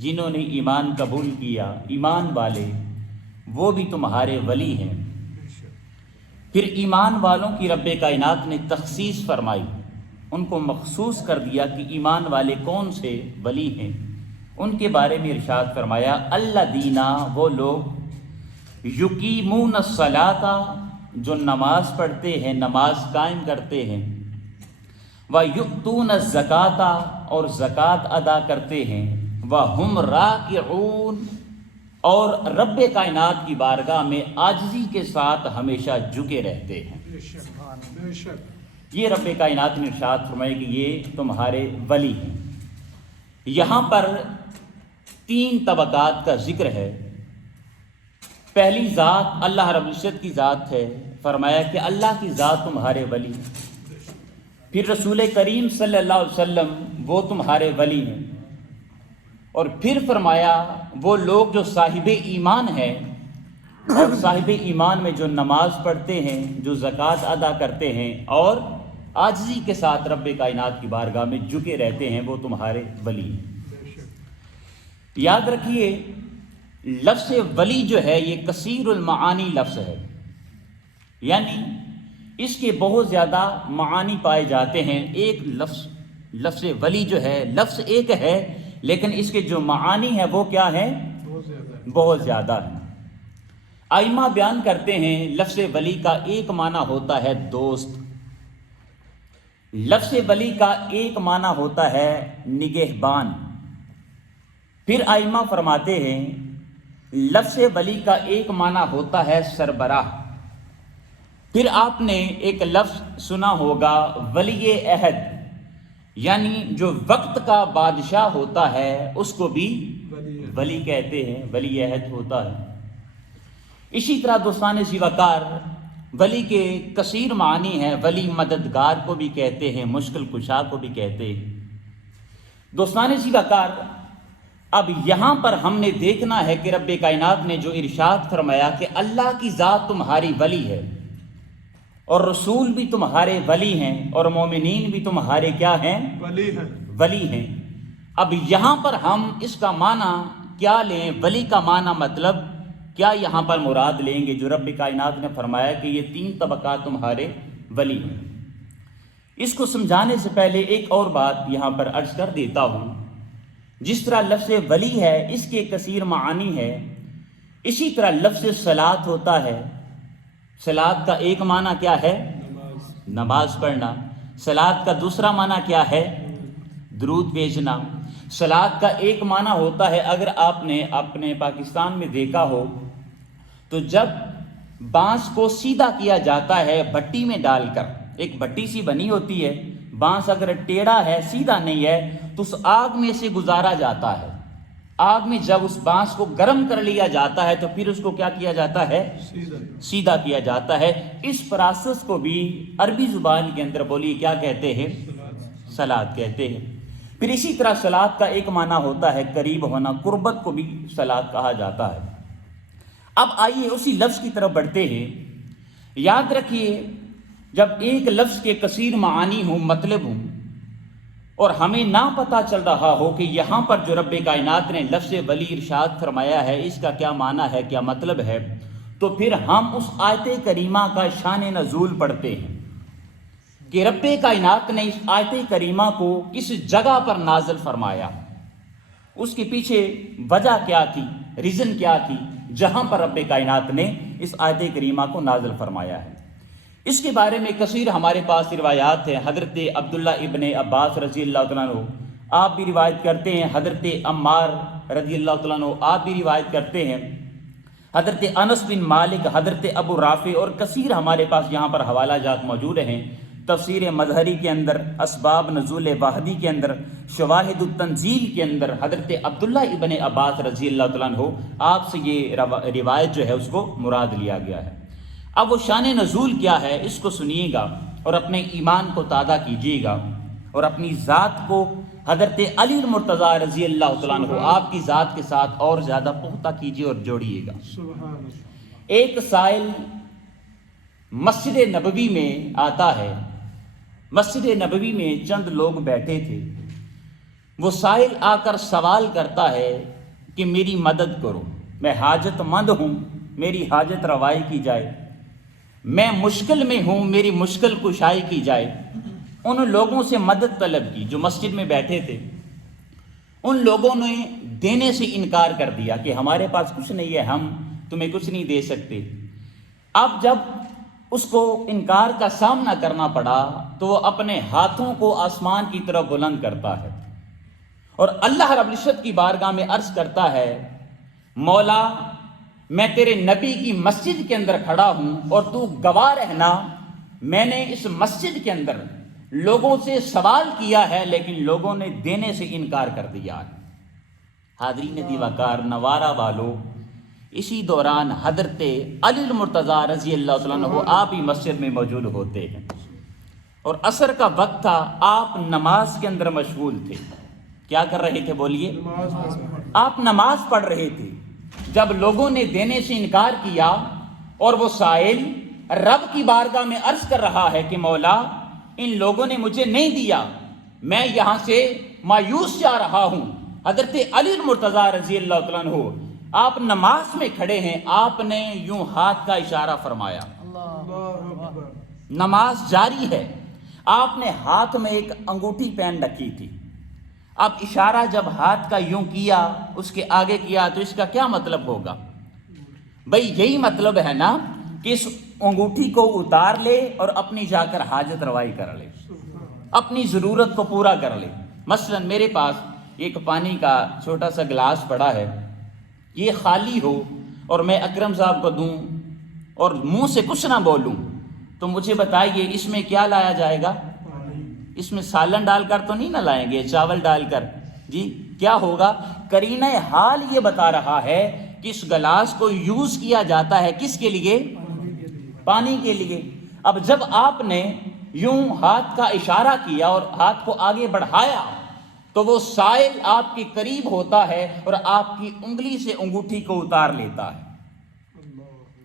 جنہوں نے ایمان قبول کیا، ایمان والے وہ بھی تمہارے ولی ہیں۔ پھر ایمان والوں کی رب کائنات نے تخصیص فرمائی، ان کو مخصوص کر دیا کہ ایمان والے کون سے ولی ہیں۔ ان کے بارے میں ارشاد فرمایا الذین، وہ لوگ یقیمون الصلاۃ، جو نماز پڑھتے ہیں، نماز قائم کرتے ہیں، وَيُؤْتُونَ الزَّكَاةَ، اور زکوٰۃ ادا کرتے ہیں، وَهُمْ رَاكِعُونَ، اور رب کائنات کی بارگاہ میں عاجزی کے ساتھ ہمیشہ جھکے رہتے ہیں۔ یہ رب کائنات نے ارشاد فرمایا کہ یہ تمہارے ولی ہیں۔ یہاں پر 3 طبقات کا ذکر ہے۔ پہلی ذات اللہ رب العزت کی ذات ہے، فرمایا کہ اللہ کی ذات تمہارے ولی۔ پھر رسول کریم صلی اللہ علیہ وسلم وہ تمہارے ولی ہیں، اور پھر فرمایا وہ لوگ جو صاحب ایمان ہیں، اور صاحب ایمان میں جو نماز پڑھتے ہیں، جو زکوٰۃ ادا کرتے ہیں، اور عاجزی کے ساتھ رب کائنات کی بارگاہ میں جھکے رہتے ہیں، وہ تمہارے ولی ہیں۔ یاد رکھیے لفظ ولی جو ہے یہ کثیر المعانی لفظ ہے، یعنی اس کے بہت زیادہ معانی پائے جاتے ہیں۔ ایک لفظ ولی جو ہے لفظ ایک ہے، لیکن اس کے جو معانی ہیں وہ کیا ہیں؟ بہت زیادہ ہیں۔ ائمہ بیان کرتے ہیں لفظ ولی کا ایک معنی ہوتا ہے دوست، لفظ ولی کا ایک معنی ہوتا ہے نگہبان۔ پھر ائمہ فرماتے ہیں لفظ ولی کا ایک معنی ہوتا ہے سربراہ۔ پھر آپ نے ایک لفظ سنا ہوگا ولی عہد، یعنی جو وقت کا بادشاہ ہوتا ہے اس کو بھی ولی کہتے ہیں، ولی عہد ہوتا ہے۔ اسی طرح دوستان زیوکار ولی کے کثیر معنی ہیں، ولی مددگار کو بھی کہتے ہیں، مشکل کشا کو بھی کہتے ہیں۔ دوستان زیوکار اب یہاں پر ہم نے دیکھنا ہے کہ رب کائنات نے جو ارشاد فرمایا کہ اللہ کی ذات تمہاری ولی ہے، اور رسول بھی تمہارے ولی ہیں، اور مومنین بھی تمہارے کیا ہیں؟ ولی ہیں۔ اب یہاں پر ہم اس کا معنی کیا لیں؟ ولی کا معنی مطلب کیا یہاں پر مراد لیں گے جو رب کائنات نے فرمایا کہ یہ 3 طبقات تمہارے ولی ہیں؟ اس کو سمجھانے سے پہلے ایک اور بات یہاں پر عرض کر دیتا ہوں۔ جس طرح لفظ ولی ہے اس کے کثیر معانی ہے، اسی طرح لفظ صلاۃ ہوتا ہے۔ صلاۃ کا ایک معنی کیا ہے؟ نماز پڑھنا۔ صلاۃ کا دوسرا معنی کیا ہے؟ درود بھیجنا۔ صلاۃ کا ایک معنی ہوتا ہے، اگر آپ نے اپنے پاکستان میں دیکھا ہو تو جب بانس کو سیدھا کیا جاتا ہے بھٹی میں ڈال کر، ایک بھٹی سی بنی ہوتی ہے، بانس اگر ٹیڑھا ہے، سیدھا نہیں ہے، تو اس آگ میں سے گزارا جاتا ہے۔ آگ میں جب اس بانس کو گرم کر لیا جاتا ہے تو پھر اس کو کیا کیا جاتا ہے؟ سیدھا کیا جاتا ہے۔ اس پروسیس کو بھی عربی زبان کے اندر بولیے کیا کہتے ہیں؟ صلاۃ کہتے ہیں۔ پھر اسی طرح صلاۃ کا ایک معنی ہوتا ہے قریب ہونا، قربت کو بھی صلاۃ کہا جاتا ہے۔ اب آئیے اسی لفظ کی طرف بڑھتے ہیں۔ یاد رکھیے جب ایک لفظ کے کثیر معانی ہوں، مطلب ہوں، اور ہمیں نہ پتہ چل رہا ہو کہ یہاں پر جو رب کائنات نے لفظ ولی ارشاد فرمایا ہے اس کا کیا معنی ہے، کیا مطلب ہے، تو پھر ہم اس آیت کریمہ کا شان نزول پڑھتے ہیں کہ رب کائنات نے اس آیت کریمہ کو کس جگہ پر نازل فرمایا، اس کے پیچھے وجہ کیا تھی، ریزن کیا تھی جہاں پر رب کائنات نے اس آیت کریمہ کو نازل فرمایا ہے۔ اس کے بارے میں کثیر ہمارے پاس روایات ہیں۔ حضرت عبداللہ ابن عباس رضی اللہ تعالیٰ عنہ آپ بھی روایت کرتے ہیں، حضرت عمار رضی اللہ تعالیٰ عنہ آپ بھی روایت کرتے ہیں، حضرت انس بن مالک، حضرت ابو رافع، اور کثیر ہمارے پاس یہاں پر حوالہ جات موجود ہیں۔ تفسیر مظہری کے اندر، اسباب نزول واحدی کے اندر، شواہد التنزیل کے اندر حضرت عبداللہ ابن عباس رضی اللہ تعالیٰ عنہ آپ سے یہ روایت جو ہے اس کو مراد لیا گیا ہے۔ اب وہ شان نزول کیا ہے اس کو سنیے گا اور اپنے ایمان کو تازہ کیجیے گا، اور اپنی ذات کو حضرت علی المرتضیٰ رضی اللہ تعالیٰ عنہ آپ کی ذات کے ساتھ اور زیادہ پختہ کیجیے اور جوڑیے گا۔ ایک سائل مسجد نبوی میں آتا ہے۔ مسجد نبوی میں چند لوگ بیٹھے تھے، وہ سائل آ کر سوال کرتا ہے کہ میری مدد کرو، میں حاجت مند ہوں، میری حاجت روائی کی جائے، میں مشکل میں ہوں، میری مشکل کشائی کی جائے۔ ان لوگوں سے مدد طلب کی جو مسجد میں بیٹھے تھے، ان لوگوں نے دینے سے انکار کر دیا کہ ہمارے پاس کچھ نہیں ہے، ہم تمہیں کچھ نہیں دے سکتے۔ اب جب اس کو انکار کا سامنا کرنا پڑا تو وہ اپنے ہاتھوں کو آسمان کی طرف بلند کرتا ہے اور اللہ رب العزت کی بارگاہ میں عرض کرتا ہے، مولا میں تیرے نبی کی مسجد کے اندر کھڑا ہوں اور تو گواہ رہنا، میں نے اس مسجد کے اندر لوگوں سے سوال کیا ہے لیکن لوگوں نے دینے سے انکار کر دیا ہے۔ حاضرین دیوکار، نوارہ والو، اسی دوران حضرت علی المرتضیٰ رضی اللہ تعالیٰ عنہ آپ ہی مسجد میں موجود ہوتے ہیں اور عصر کا وقت تھا، آپ نماز کے اندر مشغول تھے۔ کیا کر رہے تھے بولیے؟ آپ نماز پڑھ رہے تھے جب لوگوں نے دینے سے انکار کیا اور وہ سائل رب کی بارگاہ میں عرض کر رہا ہے کہ مولا ان لوگوں نے مجھے نہیں دیا، میں یہاں سے مایوس جا رہا ہوں۔ حضرت علی المرتضیٰ رضی اللہ تعالیٰ عنہ آپ نماز میں کھڑے ہیں، آپ نے یوں ہاتھ کا اشارہ فرمایا، نماز جاری ہے، آپ نے ہاتھ میں ایک انگوٹھی پہن رکھی تھی۔ اب اشارہ جب ہاتھ کا یوں کیا، اس کے آگے کیا، تو اس کا کیا مطلب ہوگا؟ بھئی یہی مطلب ہے نا کہ اس انگوٹھی کو اتار لے اور اپنی جا کر حاجت روائی کر لے، اپنی ضرورت کو پورا کر لے۔ مثلا میرے پاس ایک پانی کا چھوٹا سا گلاس پڑا ہے، یہ خالی ہو اور میں اکرم صاحب کو دوں اور منہ سے کچھ نہ بولوں تو مجھے بتائیے اس میں کیا لایا جائے گا؟ اس میں سالن ڈال کر تو نہیں نہ لائیں گے، چاول ڈال کر؟ جی کیا ہوگا؟ قرینہ حال یہ بتا رہا ہے کہ اس گلاس کو یوز کیا جاتا ہے کس کے لیے؟ پانی کے لیے۔ اب جب آپ نے یوں ہاتھ کا اشارہ کیا اور ہاتھ کو آگے بڑھایا تو وہ سائل آپ کے قریب ہوتا ہے اور آپ کی انگلی سے انگوٹھی کو اتار لیتا ہے،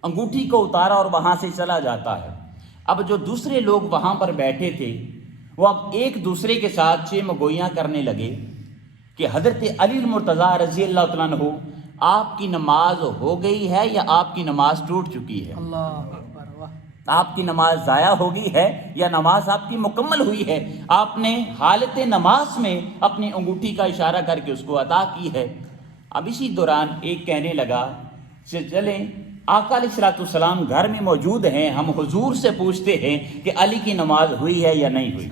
انگوٹھی کو اتارا اور وہاں سے چلا جاتا ہے۔ اب جو دوسرے لوگ وہاں پر بیٹھے تھے وہ اب ایک دوسرے کے ساتھ چیم گوئیاں کرنے لگے کہ حضرت علی المرتضیٰ رضی اللہ تعالیٰ عنہ آپ کی نماز ہو گئی ہے یا آپ کی نماز ٹوٹ چکی ہے؟ آپ کی نماز ضائع ہو گئی ہے یا نماز آپ کی مکمل ہوئی ہے؟ آپ نے حالت نماز میں اپنی انگوٹھی کا اشارہ کر کے اس کو عطا کی ہے۔ اب اسی دوران ایک کہنے لگا چلیں آقا علیہ الصلوۃ والسلام گھر میں موجود ہیں، ہم حضور سے پوچھتے ہیں کہ علی کی نماز ہوئی ہے یا نہیں ہوئی۔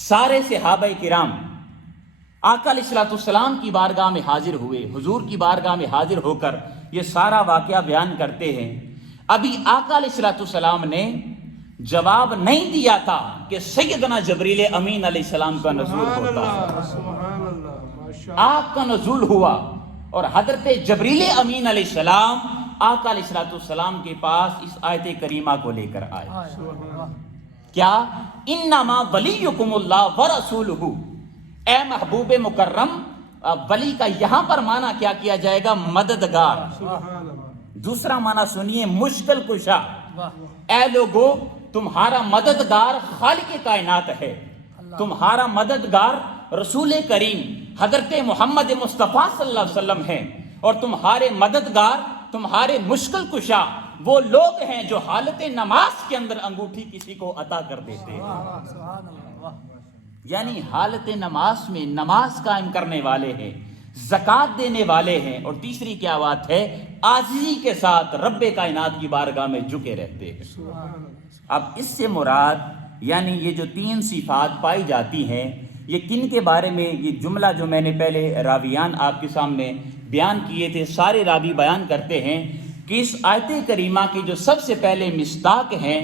سارے صحابہ کرام آقا علیہ الصلوۃ والسلام کی بارگاہ میں حاضر ہوئے، حضور کی بارگاہ میں حاضر ہو کر یہ سارا واقعہ بیان کرتے ہیں۔ ابھی آقا علیہ الصلوۃ والسلام نے جواب نہیں دیا تھا کہ سیدنا جبریل امین علیہ السلام کا نزول ہوتا ہے۔ آپ کا نزول ہوا اور حضرت جبریل امین علیہ السلام آقا علیہ الصلوۃ والسلام کے پاس اس آیت کریمہ کو لے کر آئے۔ کیا؟ انما ولیکم اللہ ورسولہ، اے محبوب مکرم، ولی کا یہاں پر معنی کیا کیا جائے گا؟ مددگار۔ دوسرا معنی سنیے، مشکل کشا۔ اے لوگو تمہارا مددگار خالق کائنات ہے، تمہارا مددگار رسول کریم حضرت محمد مصطفیٰ صلی اللہ علیہ وسلم ہیں، اور تمہارے مددگار، تمہارے مشکل کشا وہ لوگ ہیں جو حالت نماز کے اندر انگوٹھی کسی کو عطا کر دیتے ہیں، یعنی حالت نماز میں نماز قائم کرنے والے ہیں، زکوٰۃ دینے والے ہیں، اور تیسری کیا بات ہے؟ عاجزی کے ساتھ رب کائنات کی بارگاہ میں جھکے رہتے ہیں۔ اب اس سے مراد یعنی یہ جو تین صفات پائی جاتی ہیں یہ کن کے بارے میں؟ یہ جملہ جو میں نے پہلے راویان آپ کے سامنے بیان کیے تھے، سارے راوی بیان کرتے ہیں کہ اس آیت کریمہ کی جو سب سے پہلے مصداق ہیں،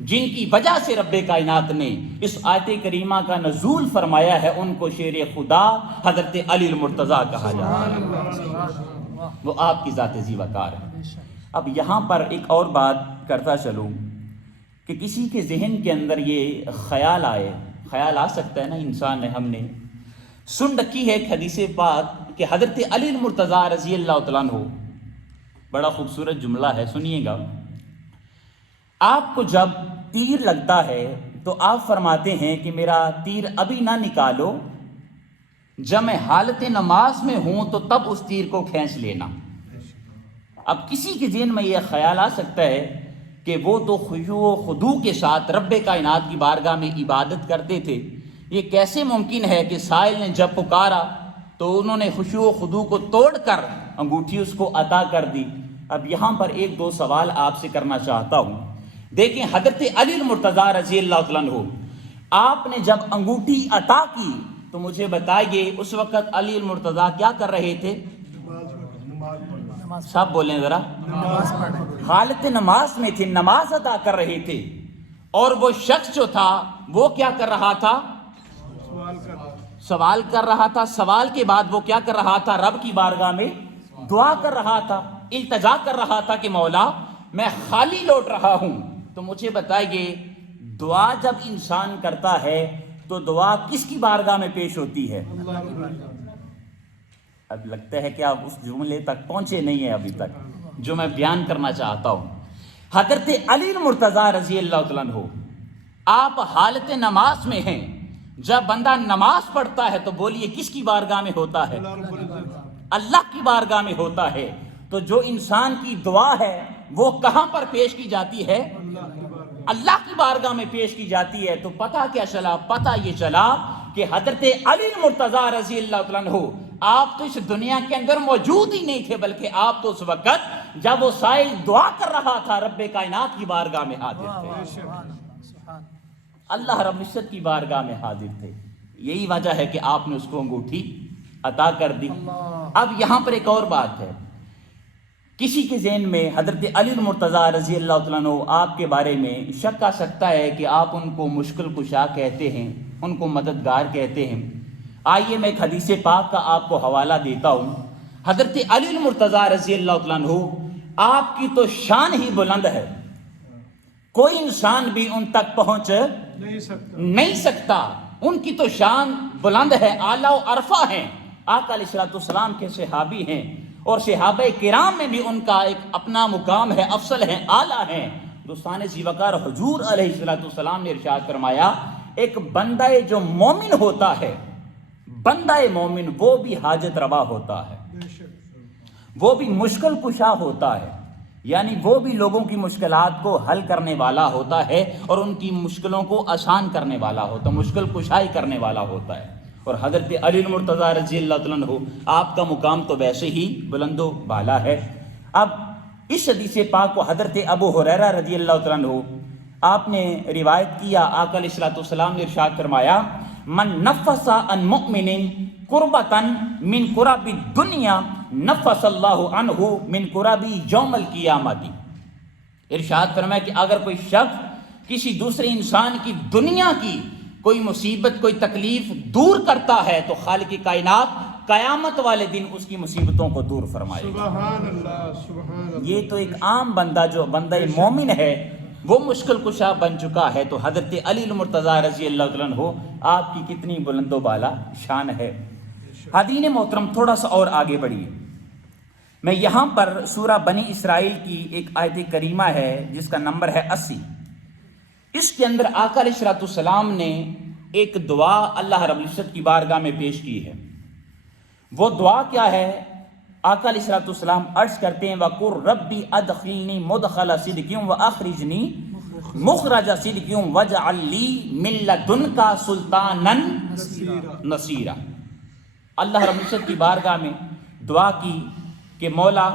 جن کی وجہ سے رب کائنات نے اس آیت کریمہ کا نزول فرمایا ہے، ان کو شیر خدا حضرت علی المرتضیٰ کہا جاتا ہے، وہ آپ کی ذات ذی وقار ہے۔ اب یہاں پر ایک اور بات کرتا چلوں کہ کسی کے ذہن کے اندر یہ خیال آ سکتا ہے نا، انسان ہے، ہم نے سن رکھی ہے ایک حدیث پاک کہ حضرت علی المرتضیٰ رضی اللہ تعالیٰ عنہ، بڑا خوبصورت جملہ ہے، سنیے گا۔ آپ کو جب تیر لگتا ہے تو آپ فرماتے ہیں کہ میرا تیر ابھی نہ نکالو، جب میں حالت نماز میں ہوں تو تب اس تیر کو کھینچ لینا۔ اب کسی کے ذہن میں یہ خیال آ سکتا ہے کہ وہ تو خشوع و خضوع کے ساتھ رب کائنات کی بارگاہ میں عبادت کرتے تھے، یہ کیسے ممکن ہے کہ سائل نے جب پکارا تو انہوں نے خشوع و خضوع کو توڑ کر انگوٹھی اس کو عطا کر دی؟ اب یہاں پر ایک دو سوال آپ سے کرنا چاہتا ہوں۔ دیکھیں، حضرت علی المرتضیٰ رضی اللہ تعالیٰ عنہ، آپ نے جب انگوٹھی عطا کی تو مجھے بتائیے اس وقت علی المرتضیٰ کیا کر رہے تھے؟ سب بولیں ذرا، حالت نماز میں تھے، نماز ادا کر رہے تھے۔ اور وہ شخص جو تھا وہ کیا کر رہا تھا؟ سوال کر رہا تھا۔ سوال کے بعد وہ کیا کر رہا تھا؟ رب کی بارگاہ میں دعا کر رہا تھا، التجا کر رہا تھا کہ مولا میں خالی لوٹ رہا ہوں۔ تو مجھے بتائیے، دعا جب انسان کرتا ہے تو دعا کس کی بارگاہ میں پیش ہوتی ہے؟ اب لگتا ہے کہ آپ اس جملے تک پہنچے نہیں ہیں ابھی تک جو میں بیان کرنا چاہتا ہوں۔ حضرت علی المرتضیٰ رضی اللہ تعالیٰ عنہ، آپ حالت نماز میں ہیں۔ جب بندہ نماز پڑھتا ہے تو بولیے کس کی بارگاہ میں ہوتا ہے؟ اللہ کی بارگاہ میں ہوتا ہے۔ تو جو انسان کی دعا ہے وہ کہاں پر پیش کی جاتی ہے؟ اللہ کی بارگاہ میں پیش کی جاتی ہے۔ تو پتہ کیا چلا؟ پتہ یہ چلا کہ حضرت علی المرتضیٰ رضی اللہ تعالیٰ عنہ، آپ تو اس دنیا کے اندر موجود ہی نہیں تھے، بلکہ آپ تو اس وقت جب وہ سائل دعا کر رہا تھا رب کائنات کی بارگاہ میں حاضر تھے، اللہ رب العزت کی بارگاہ میں حاضر تھے۔ یہی وجہ ہے کہ آپ نے اس کو انگوٹھی عطا کر دی۔ اب یہاں پر ایک اور بات ہے، کسی کے ذہن میں حضرت علی المرتضیٰ رضی اللہ تعالیٰ عنہ آپ کے بارے میں شک آ سکتا ہے کہ آپ ان کو مشکل کشا کہتے ہیں، ان کو مددگار کہتے ہیں۔ آئیے میں ایک حدیث پاک کا آپ کو حوالہ دیتا ہوں۔ حضرت علی المرتضیٰ رضی اللہ تعالیٰ عنہ، آپ کی تو شان ہی بلند ہے، کوئی انسان بھی ان تک پہنچ نہیں سکتا۔ ان کی تو شان بلند ہے، اعلیٰ و عرفہ ہیں، آقا علیہ الصلوۃ والسلام کے صحابی ہیں، اور صحابہ کرام میں بھی ان کا ایک اپنا مقام ہے، افضل ہیں، اعلیٰ ہیں۔ دوستان زیوکار حضور علیہ الصلوۃ والسلام نے ارشاد فرمایا، ایک بندہ جو مومن ہوتا ہے، بندہ مومن وہ بھی حاجت روا ہوتا ہے، وہ بھی مشکل کشا ہوتا ہے، یعنی وہ بھی لوگوں کی مشکلات کو حل کرنے والا ہوتا ہے اور ان کی مشکلوں کو آسان کرنے والا ہوتا ہے، مشکل کشائی کرنے والا ہوتا ہے۔ اور حضرت علی المرتضیٰ رضی اللہ تعالیٰ عنہ، آپ کا مقام تو ویسے ہی بلند و بالا ہے۔ اب اس حدیث پاک کو حضرت ابو ہریرہ رضی اللہ تعالیٰ عنہ آپ نے روایت کیا، آقا علیہ الصلوۃ والسلام نے ارشاد فرمایا، من نفس عن مؤمن قربتا من قرب الدنیا نفس اللہ عنہ من قرب یوم القیامت۔ ارشاد فرمایا کہ اگر کوئی شخص کسی دوسرے انسان کی دنیا کی کوئی مصیبت، کوئی تکلیف دور کرتا ہے تو خالق کائنات قیامت والے دن اس کی مصیبتوں کو دور فرمائے گا۔ سبحان اللہ، سبحان اللہ۔ یہ تو ایک عام بندہ جو بندہ مومن ہے وہ مشکل کشا بن چکا ہے، تو حضرت علی المرتضیٰ رضی اللہ تعالیٰ عنہ آپ کی کتنی بلند و بالا شان ہے۔ حاضرین محترم، تھوڑا سا اور آگے بڑھیے، میں یہاں پر سورہ بنی اسرائیل کی ایک آیت کریمہ ہے جس کا نمبر ہے 80۔ اس کے اندر آقا علیہ الصلوۃ والسلام نے ایک دعا اللہ رب العزت کی بارگاہ میں پیش کی ہے۔ وہ دعا کیا ہے؟ آقا علیہ الصلوۃ والسلام عرض کرتے ہیں، وَقُلْ رَبِّ أَدْخِلْنِي مُدْخَلَ صِدْقٍ وَأَخْرِجْنِي مُخْرَجَ صِدْقٍ وَاجْعَلْ لِي مِن لَّدُنْكَ سُلْطَانًا نَصِيرًا۔ اللہ رب العزت کی بارگاہ میں دعا کی کہ مولا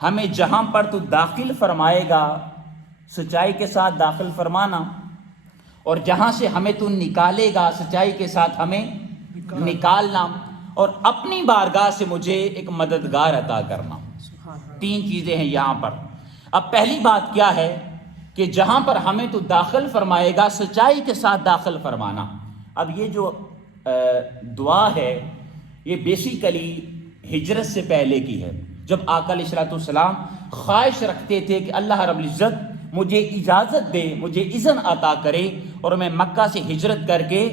ہمیں جہاں پر تو داخل فرمائے گا سچائی کے ساتھ داخل فرمانا، اور جہاں سے ہمیں تو نکالے گا سچائی کے ساتھ ہمیں نکالنا، اور اپنی بارگاہ سے مجھے ایک مددگار عطا کرنا۔ تین چیزیں ہیں یہاں پر۔ اب پہلی بات کیا ہے کہ جہاں پر ہمیں تو داخل فرمائے گا سچائی کے ساتھ داخل فرمانا۔ اب یہ جو دعا ہے یہ بیسیکلی ہجرت سے پہلے کی ہے، جب آقا علیہ الصلوۃ والسلام خواہش رکھتے تھے کہ اللہ رب العزت مجھے اجازت دے، مجھے اذن عطا کرے اور میں مکہ سے ہجرت کر کے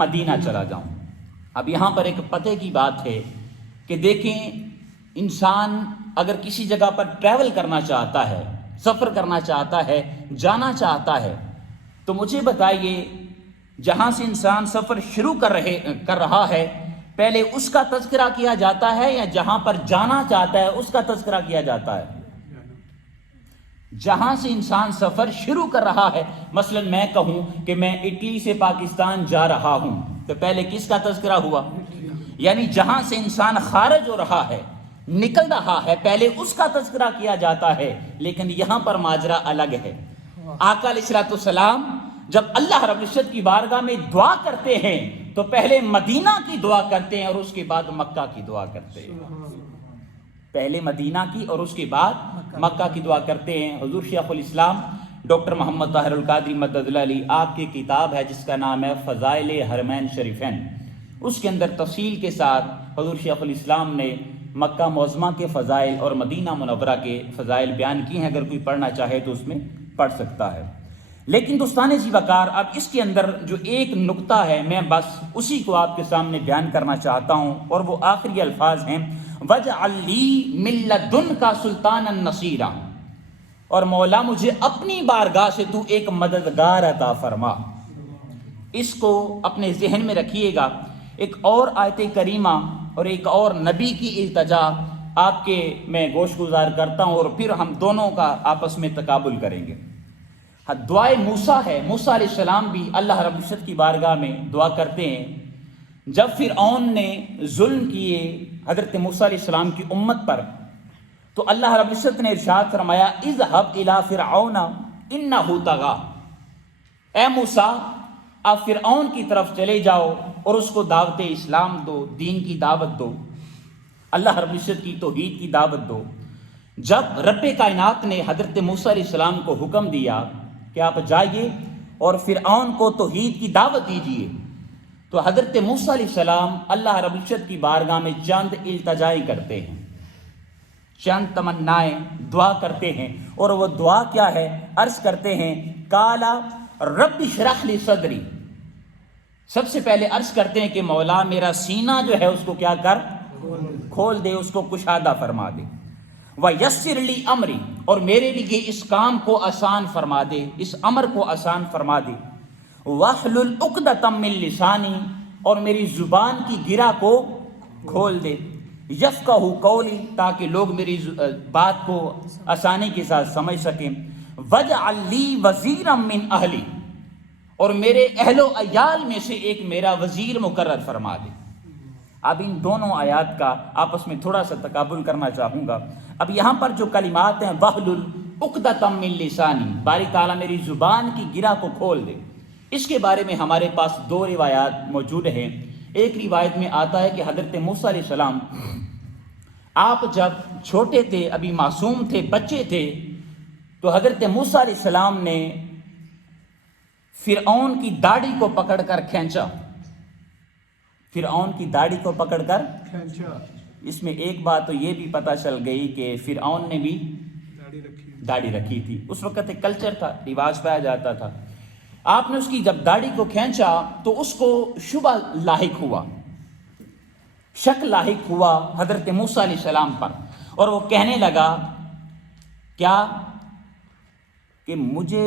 مدینہ چلا جاؤں۔ اب یہاں پر ایک پتہ کی بات ہے کہ دیکھیں، انسان اگر کسی جگہ پر ٹریول کرنا چاہتا ہے، سفر کرنا چاہتا ہے، جانا چاہتا ہے، تو مجھے بتائیے جہاں سے انسان سفر شروع کر رہا ہے پہلے اس کا تذکرہ کیا جاتا ہے یا جہاں پر جانا چاہتا ہے اس کا تذکرہ کیا جاتا ہے؟ جہاں سے انسان سفر شروع کر رہا ہے، مثلا میں کہوں کہ میں اٹلی سے پاکستان جا رہا ہوں، تو پہلے کس کا تذکرہ ہوا؟ یعنی جہاں سے انسان خارج ہو رہا ہے، نکل رہا ہے، پہلے اس کا تذکرہ کیا جاتا ہے۔ لیکن یہاں پر ماجرا الگ ہے۔ آقا علیہ الصلوۃ والسلام جب اللہ رب العزت کی بارگاہ میں دعا کرتے ہیں تو پہلے مدینہ کی دعا کرتے ہیں اور اس کے بعد مکہ کی دعا کرتے ہیں۔ پہلے مدینہ کی اور اس کے بعد مکہ کی دعا کرتے ہیں۔ حضور شیخ الاسلام ڈاکٹر محمد طاہر القادری مدد اللہ علیہ، آپ کی کتاب ہے جس کا نام ہے فضائل حرمین شریفین، اس کے اندر تفصیل کے ساتھ حضور شیخ الاسلام نے مکہ معظمہ کے فضائل اور مدینہ منورہ کے فضائل بیان کی ہیں۔ اگر کوئی پڑھنا چاہے تو اس میں پڑھ سکتا ہے۔ لیکن دوستان ذی وقار، اب اس کے اندر جو ایک نقطہ ہے میں بس اسی کو آپ کے سامنے بیان کرنا چاہتا ہوں، اور وہ آخری الفاظ ہیں وَجْعَلْ لِي مِن لَّدُنْكَ سُلْطَانًا نَصِيرًا، اور مولا مجھے اپنی بارگاہ سے تو ایک مددگار عطا فرما۔ اس کو اپنے ذہن میں رکھیے گا۔ ایک اور آیت کریمہ اور ایک اور نبی کی التجا آپ کے میں گوش گزار کرتا ہوں، اور پھر ہم دونوں کا آپس میں تقابل کریں گے۔ دعائے موسیٰ ہے، موسیٰ علیہ السلام بھی اللہ رب العزت کی بارگاہ میں دعا کرتے ہیں۔ جب فرعون نے ظلم کیے حضرت موسیٰ علیہ السلام کی امت پر، تو اللہ رب العزت نے ارشاد فرمایا اذهب الى فرعون انه طغى، اے موسیٰ آپ فرعون کی طرف چلے جاؤ اور اس کو دعوت اسلام دو، دین کی دعوت دو، اللہ رب العزت کی توحید کی دعوت دو۔ جب رب کائنات نے حضرت موسیٰ علیہ السلام کو حکم دیا کہ آپ جائیے اور فرعون کو توحید کی دعوت دیجیے، تو حضرت موسیٰ علیہ السلام اللہ رب العزت کی بارگاہ میں چند التجائیں کرتے ہیں، چند تمنائیں دعا کرتے ہیں، اور وہ دعا کیا ہے؟ عرض کرتے ہیں کالا رب اشرح لی صدری، سب سے پہلے عرض کرتے ہیں کہ مولا میرا سینہ جو ہے اس کو کیا کر؟ کھول دے، اس کو کشادہ فرما دے۔ وَيَسِّرْ لِي أَمْرِي، اور میرے لیے اس کام کو آسان فرما دے، اس امر کو آسان فرما دے۔ وَاحْلُلْ عُقْدَةً مِّن لِّسَانِي، اور میری زبان کی گرہ کو کھول دے۔ يَفْقَهُ قَوْلِي، تاکہ لوگ میری بات کو آسانی کے ساتھ سمجھ سکیں۔ وَاجْعَل لِّي وَزِيرًا مِّنْ أَهْلِي، اور میرے اہل و عیال میں سے ایک میرا وزیر مقرر فرما دے۔ اب ان دونوں آیات کا آپس میں تھوڑا سا تقابل کرنا چاہوں گا۔ اب یہاں پر جو کلمات ہیں وَاحْلُلْ عُقْدَةً مِّن لِّسَانِي، باری تعالیٰ میری زبان کی گرہ کو کھول دے، اس کے بارے میں ہمارے پاس دو روایات موجود ہیں۔ ایک روایت میں آتا ہے کہ حضرت موسیٰ علیہ السلام آپ جب چھوٹے تھے، ابھی معصوم تھے، بچے تھے، تو حضرت موسیٰ علیہ السلام نے فرعون کی داڑھی کو پکڑ کر کھینچا، فرعون کی داڑھی کو پکڑ کر اس میں ایک بات تو یہ بھی پتہ چل گئی کہ فرعون نے بھی داڑھی رکھی تھی۔ اس وقت ایک کلچر تھا، رواج پایا جاتا تھا۔ آپ نے اس کی جب داڑھی کو کھینچا تو اس کو شبہ لاحق ہوا، شک لاحق ہوا حضرت موسیٰ علیہ السلام پر، اور وہ کہنے لگا کیا کہ مجھے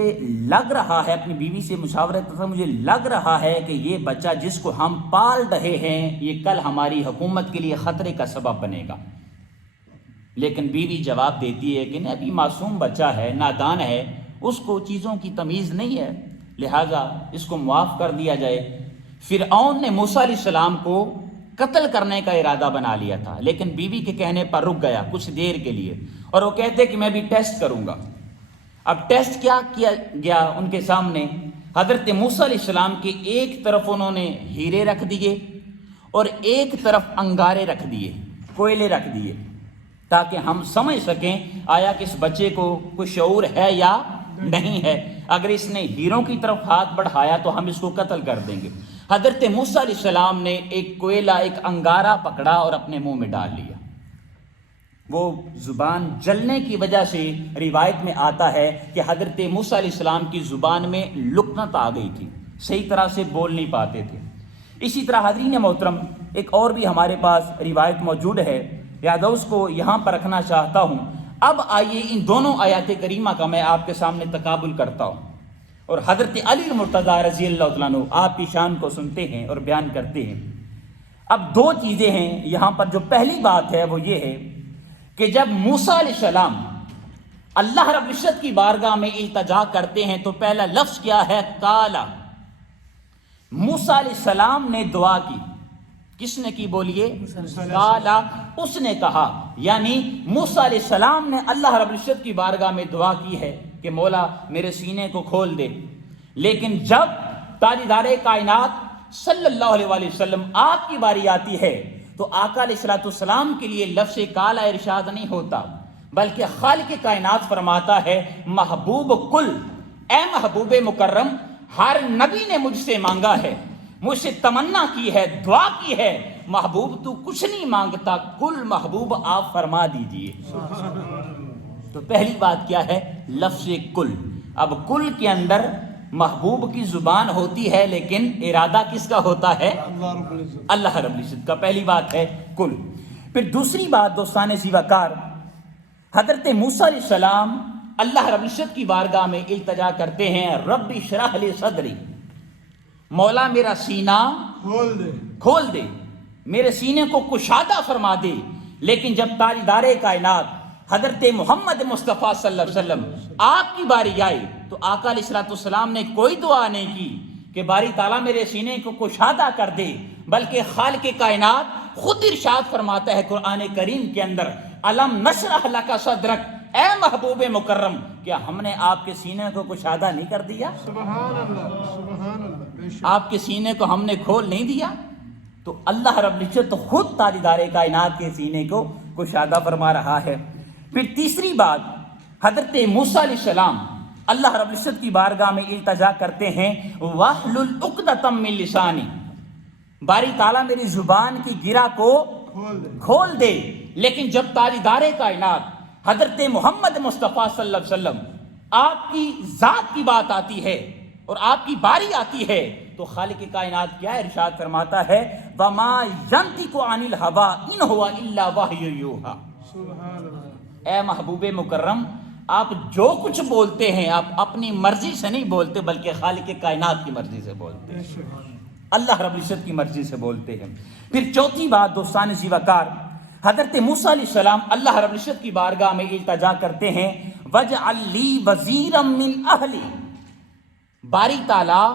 لگ رہا ہے، اپنی بیوی سے مشاورت کرتا، مجھے لگ رہا ہے کہ یہ بچہ جس کو ہم پال رہے ہیں یہ کل ہماری حکومت کے لیے خطرے کا سبب بنے گا۔ لیکن بیوی جواب دیتی ہے کہ نہیں، ابھی معصوم بچہ ہے، نادان ہے، اس کو چیزوں کی تمیز نہیں ہے، لہٰذا اس کو معاف کر دیا جائے۔ فرعون نے موسیٰ علیہ السلام کو قتل کرنے کا ارادہ بنا لیا تھا، لیکن بیوی کے کہنے پر رک گیا کچھ دیر کے لیے، اور وہ کہتے کہ میں بھی ٹیسٹ کروں گا۔ اب ٹیسٹ کیا کیا گیا ان کے سامنے؟ حضرت موسیٰ علیہ السلام کے ایک طرف انہوں نے ہیرے رکھ دیے اور ایک طرف انگارے رکھ دیے، کوئلے رکھ دیے، تاکہ ہم سمجھ سکیں آیا کہ اس بچے کو کوئی شعور ہے یا نہیں ہے۔ اگر اس نے ہیروں کی طرف ہاتھ بڑھایا تو ہم اس کو قتل کر دیں گے۔ حضرت موسیٰ علیہ السلام نے ایک کوئلہ، ایک انگارہ پکڑا اور اپنے منہ میں ڈال لیا۔ وہ زبان جلنے کی وجہ سے روایت میں آتا ہے کہ حضرت موسیٰ علیہ السلام کی زبان میں لکنت آ گئی تھی، صحیح طرح سے بول نہیں پاتے تھے۔ اسی طرح حضرین محترم ایک اور بھی ہمارے پاس روایت موجود ہے، لہذا اس کو یہاں پر رکھنا چاہتا ہوں۔ اب آئیے ان دونوں آیات کریمہ کا میں آپ کے سامنے تقابل کرتا ہوں، اور حضرت علی المرتضیٰ رضی اللہ عنہ آپ کی شان کو سنتے ہیں اور بیان کرتے ہیں۔ اب دو چیزیں ہیں یہاں پر. جو پہلی بات ہے وہ یہ ہے کہ جب موسیٰ علیہ السلام اللہ رب العزت کی بارگاہ میں التجا کرتے ہیں تو پہلا لفظ کیا ہے؟ کالا. موسیٰ علیہ السلام نے دعا کی. کس نے کی بولیے؟ کالا، اس نے کہا. یعنی موسیٰ علیہ السلام نے اللہ رب العزت کی بارگاہ میں دعا کی ہے کہ مولا میرے سینے کو کھول دے. لیکن جب تاجدار کائنات صلی اللہ علیہ وآلہ وسلم آپ کی باری آتی ہے تو آقا علیہ الصلوۃ والسلام کے لیے لفظ کالا ارشاد نہیں ہوتا، بلکہ خالق کائنات فرماتا ہے محبوب کل، اے محبوب مکرم، ہر نبی نے مجھ سے مانگا ہے، مجھ سے تمنا کی ہے، دعا کی ہے، محبوب تو کچھ نہیں مانگتا، کل محبوب آپ فرما دیجئے. تو پہلی بات کیا ہے؟ لفظ کل. اب کل کے اندر محبوب کی زبان ہوتی ہے لیکن ارادہ کس کا ہوتا ہے؟ اللہ رب العزت کا. پہلی بات ہے کل. پھر دوسری بات دوستان زیوکار، حضرت موسیٰ علیہ السلام اللہ رب العزت کی بارگاہ میں التجا کرتے ہیں رب اشرح لی صدری، مولا میرا سینہ کھول دے، میرے سینے کو کشادہ فرما دے. لیکن جب تاجدار کائنات حضرت محمد مصطفیٰ صلی اللہ علیہ وسلم آپ کی باری آئی تو آقا علیہ الصلوۃ والسلام نے کوئی دعا نہیں کی کہ باری تعالیٰ میرے سینے کو کشادہ کر دے، بلکہ خالق کائنات خود ارشاد فرماتا ہے قرآن کریم کے اندر، الم نشرح لک صدرک، اے محبوب مکرم، کیا ہم نے آپ کے سینے کو کشادہ نہیں کر دیا؟ سبحان اللہ، سبحان اللہ، بے شک. آپ کے سینے کو ہم نے کھول نہیں دیا؟ تو اللہ رب العزت خود تاجدار کائنات کے سینے کو کشادہ فرما رہا ہے. پھر تیسری بات، حضرت موسیٰ علیہ السلام اللہ رب العزت کی بارگاہ میں التجا کرتے ہیں واحلل عقدۃ من لسانی، باری تعالیٰ میری زبان کی گرہ کو کھول دے. لیکن جب تاجدار کائنات حضرت محمد مصطفیٰ صلی اللہ علیہ وسلم آپ کی ذات کی بات آتی ہے اور آپ کی باری آتی ہے تو خالق کائنات کیا ارشاد فرماتا ہے؟ وما ینطق عن الہویٰ ان ہوا الا وحی یوحیٰ. سبحان اللہ. اے محبوب مکرم، آپ جو کچھ بولتے ہیں آپ اپنی مرضی سے نہیں بولتے بلکہ خالق کائنات کی مرضی سے بولتے ہیں، اللہ رب العزت کی مرضی سے بولتے ہیں. پھر چوتھی بات دوستان زیوکار، حضرت موسیٰ علیہ السلام اللہ رب العزت کی بارگاہ میں التجا کرتے ہیں وَاجْعَلْ لِي وَزِيرًا مِّنْ أَهْلِي، باری تعالیٰ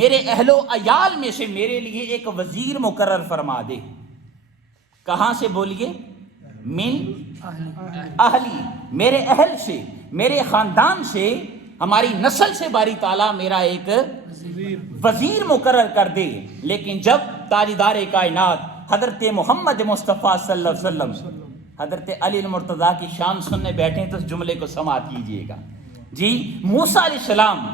میرے اہل و عیال میں سے میرے لیے ایک وزیر مقرر فرما دے. کہاں سے بولیے؟ من اہلی، میرے اہل سے، میرے خاندان سے، ہماری نسل سے باری تعالیٰ میرا ایک وزیر مقرر کر دے. لیکن جب تاجدار کائنات حضرت محمد مصطفیٰ صلی اللہ علیہ وسلم حضرت علی المرتضیٰ کی شان سننے بیٹھیں تو اس جملے کو سماعت کیجئے گا. جی موسیٰ علیہ السلام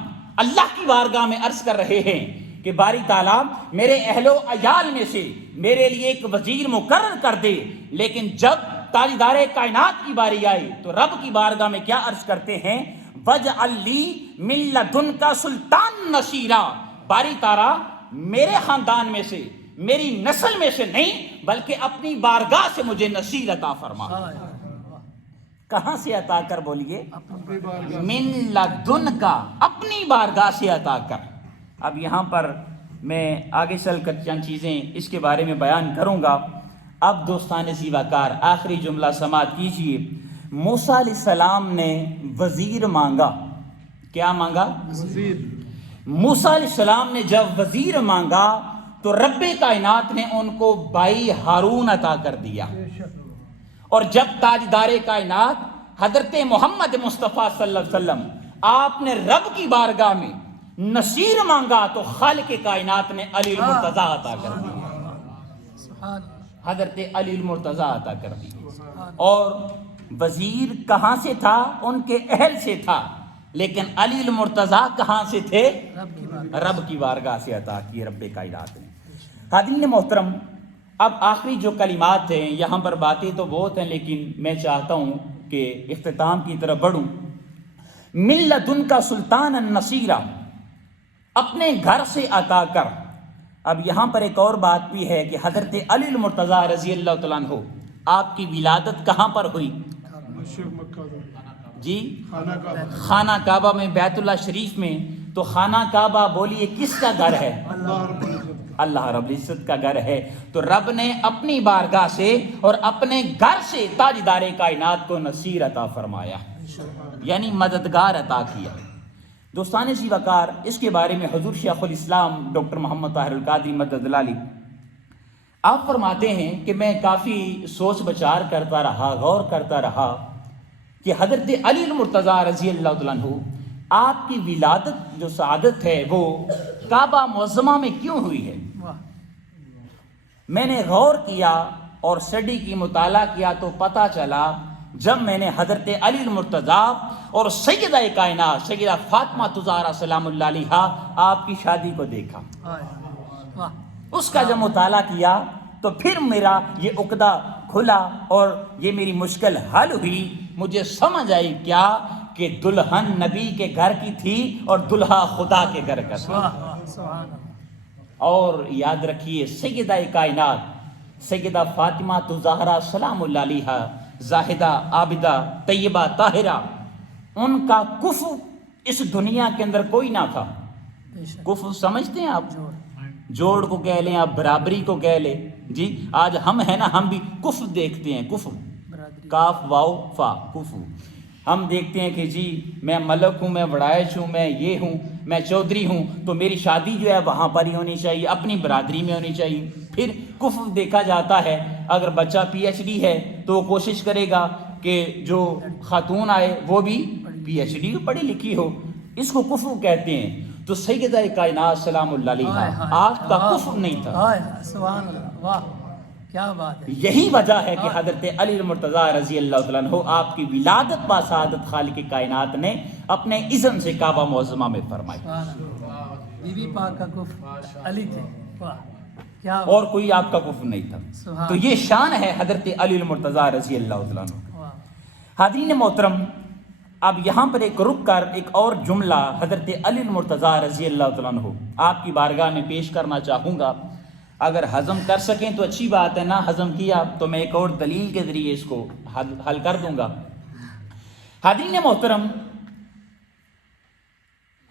اللہ کی بارگاہ میں عرض کر رہے ہیں کہ باری تعالیٰ میرے اہل و عیال میں سے میرے لیے ایک وزیر مقرر کر دے. لیکن جب تاجدار کائنات کی باری آئی تو رب کی بارگاہ میں کیا عرض کرتے ہیں؟ وَاجْعَلْ لِي مِن لَدُنْكَ سُلْطَانًا نَصِيرًا، باری تعالیٰ میرے خاندان میں سے، میری نسل میں سے نہیں بلکہ اپنی بارگاہ سے مجھے نصیر عطا فرما. کہاں سے عطا کر بولیے؟ من لدنک، اپنی بارگاہ سے عطا کر. اب یہاں پر میں آگے چل کر چند چیزیں اس کے بارے میں بیان کروں گا. اب دوستان زیوکار آخری جملہ سماعت کیجئے. موسیٰ علیہ السلام نے وزیر مانگا. کیا مانگا؟ وزیر. موسیٰ علیہ السلام نے جب وزیر مانگا تو رب کائنات نے ان کو بھائی ہارون عطا کر دیا. اور جب تاجدار کائنات حضرت محمد مصطفیٰ صلی اللہ علیہ وسلم آپ نے رب کی بارگاہ میں نصیر مانگا تو خالق کائنات نے علی المرتضیٰ عطا کر دیا، حضرت علی المرتضیٰ عطا کر دی. اور وزیر کہاں سے تھا؟ ان کے اہل سے تھا. لیکن علی المرتضیٰ کہاں سے تھے؟ رب کی بارگاہ سے عطا کی رب کائنات نے. حاضرین محترم، اب آخری جو کلمات ہیں، یہاں پر باتیں تو بہت ہیں لیکن میں چاہتا ہوں کہ اختتام کی طرف بڑھوں. من لدنک سلطانا نصیرا، اپنے گھر سے عطا کر. اب یہاں پر ایک اور بات بھی ہے کہ حضرت علی المرتضیٰ رضی اللہ تعالیٰ عنہ آپ کی ولادت کہاں پر ہوئی؟ جی خانہ کعبہ میں، بیت اللہ شریف میں. تو خانہ کعبہ بولیے کس کا گھر ہے؟ اللہ رب العزت کا گھر ہے، تو رب نے اپنی بارگاہ سے اور اپنے گھر سے تاجدار کائنات کو نصیر عطا فرمایا، یعنی مددگار عطا کیا۔ دوستان سی وقار، اس کے بارے میں حضور شیخ الاسلام ڈاکٹر محمد طاہر القادری مدد اللہ علیہ آپ فرماتے ہیں کہ میں کافی سوچ بچار کرتا رہا، غور کرتا رہا کہ حضرت علی المرتضیٰ رضی اللہ عنہ آپ کی ولادت جو سعادت ہے وہ کعبہ معظمہ میں کیوں ہوئی ہے۔ میں نے غور کیا اور اسٹڈی کی، مطالعہ کیا تو پتہ چلا جب میں نے حضرت علی المرتضیٰ اور سیدہ کائنات سیدہ فاطمہ الزہرا سلام اللہ علیہا آپ کی شادی کو دیکھا، اس کا جب مطالعہ کیا تو پھر میرا یہ عقدہ کھلا اور یہ میری مشکل حل ہوئی۔ مجھے سمجھ آئی کیا کہ دلہن نبی کے گھر کی تھی اور دلہا خدا کے گھر کا تھا۔ اور یاد رکھیے سیدہ کائنات سیدہ فاطمہ الزہرا سلام اللہ علیہا، زاہدہ عابدہ طیبہ طاہرہ، ان کا کفو اس دنیا کے اندر کوئی نہ تھا۔ کفو سمجھتے ہیں آپ؟ جوڑ کو کہہ لیں، آپ برابری کو کہہ لیں، جی آج ہم ہیں نا، ہم بھی کفو دیکھتے ہیں، کفو کاف واو فا کفو، ہم دیکھتے ہیں کہ جی میں ملک ہوں، میں وڑائش ہوں، میں یہ ہوں، میں چودھری ہوں، تو میری شادی جو ہے وہاں پر ہی ہونی چاہیے، اپنی برادری میں ہونی چاہیے۔ پھر کفو دیکھا جاتا ہے، اگر بچہ پی ایچ ڈی ہے تو وہ کوشش کرے گا کہ جو خاتون آئے وہ بھی پی ایچ ڈی پڑھی لکھی ہو، اس کو کفو کہتے ہیں۔ تو سیدہ کائنات سلام اللہ علیہا آپ کا کفر نہیں تھا، سبحان اللہ، واہ کیا بات ہے۔ یہی وجہ ہے کہ حضرت علی المرتضیٰ رضی اللہ عنہ آپ کی ولادت با سعادت خالق کائنات نے اپنے اذن سے کعبہ معظمہ میں فرمائی، بی بی پاک کا کفر علی تھے، واہ کیا اور کوئی آپ کا کفر نہیں تھا۔ تو یہ شان ہے حضرت علی المرتضیٰ رضی اللہ عنہ۔ حاضرین محترم، اب یہاں پر ایک رک کر ایک اور جملہ حضرت علی المرتضیٰ رضی اللہ عنہ آپ کی بارگاہ میں پیش کرنا چاہوں گا۔ اگر ہضم کر سکیں تو اچھی بات ہے، نہ ہضم کیا تو میں ایک اور دلیل کے ذریعے اس کو حل کر دوں گا۔ حاضرین محترم،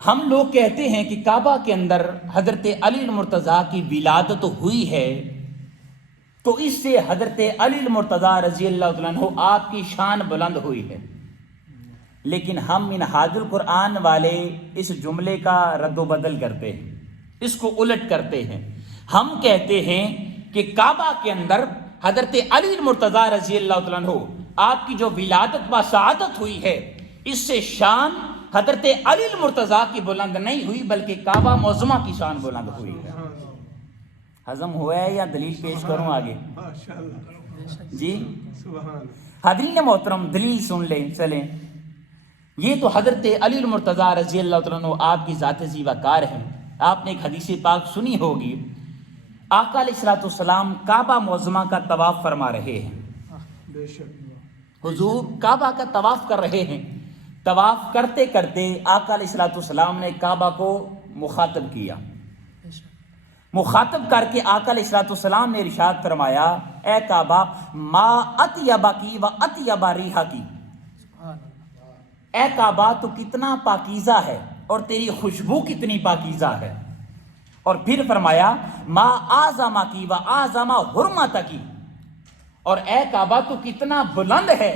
ہم لوگ کہتے ہیں کہ کعبہ کے اندر حضرت علی المرتضیٰ کی ولادت ہوئی ہے، تو اس سے حضرت علی المرتضیٰ رضی اللہ عنہ آپ کی شان بلند ہوئی ہے۔ لیکن ہم منہاج القرآن والے اس جملے کا رد و بدل کرتے ہیں، اس کو الٹ کرتے ہیں۔ ہم کہتے ہیں کہ کعبہ کے اندر حضرت علی المرتضیٰ رضی اللہ عنہ آپ کی جو ولادت با سعادت ہوئی ہے، اس سے شان حضرت علی المرتضیٰ کی بلند نہیں ہوئی بلکہ کعبہ معظمہ کی شان بلند ہوئی ہے۔ ہضم ہوا ہے یا دلیل پیش کروں آگے؟ جی حاضرین محترم، دلیل سن لیں چلیں۔ یہ تو حضرت علی المرتضیٰ رضی اللہ عنہ آپ کی ذات زیبا کار ہیں۔ آپ نے ایک حدیث پاک سنی ہوگی، آقا علیہ الصلوۃ والسلام کعبہ معظمہ کا طواف فرما رہے ہیں، حضور کعبہ کا طواف کر رہے ہیں، طواف کرتے کرتے آقا علیہ الصلوۃ والسلام نے کعبہ کو مخاطب کیا، مخاطب کر کے آقا علیہ الصلوۃ والسلام نے ارشاد فرمایا، اے کعبہ ما اطیبکی و اطیب ریحکی، اے کعبہ تو کتنا پاکیزہ ہے اور تیری خوشبو کتنی پاکیزہ ہے۔ اور پھر فرمایا ما اعظم کی و اعظم حرمت کی، اور اے کعبہ تو کتنا بلند ہے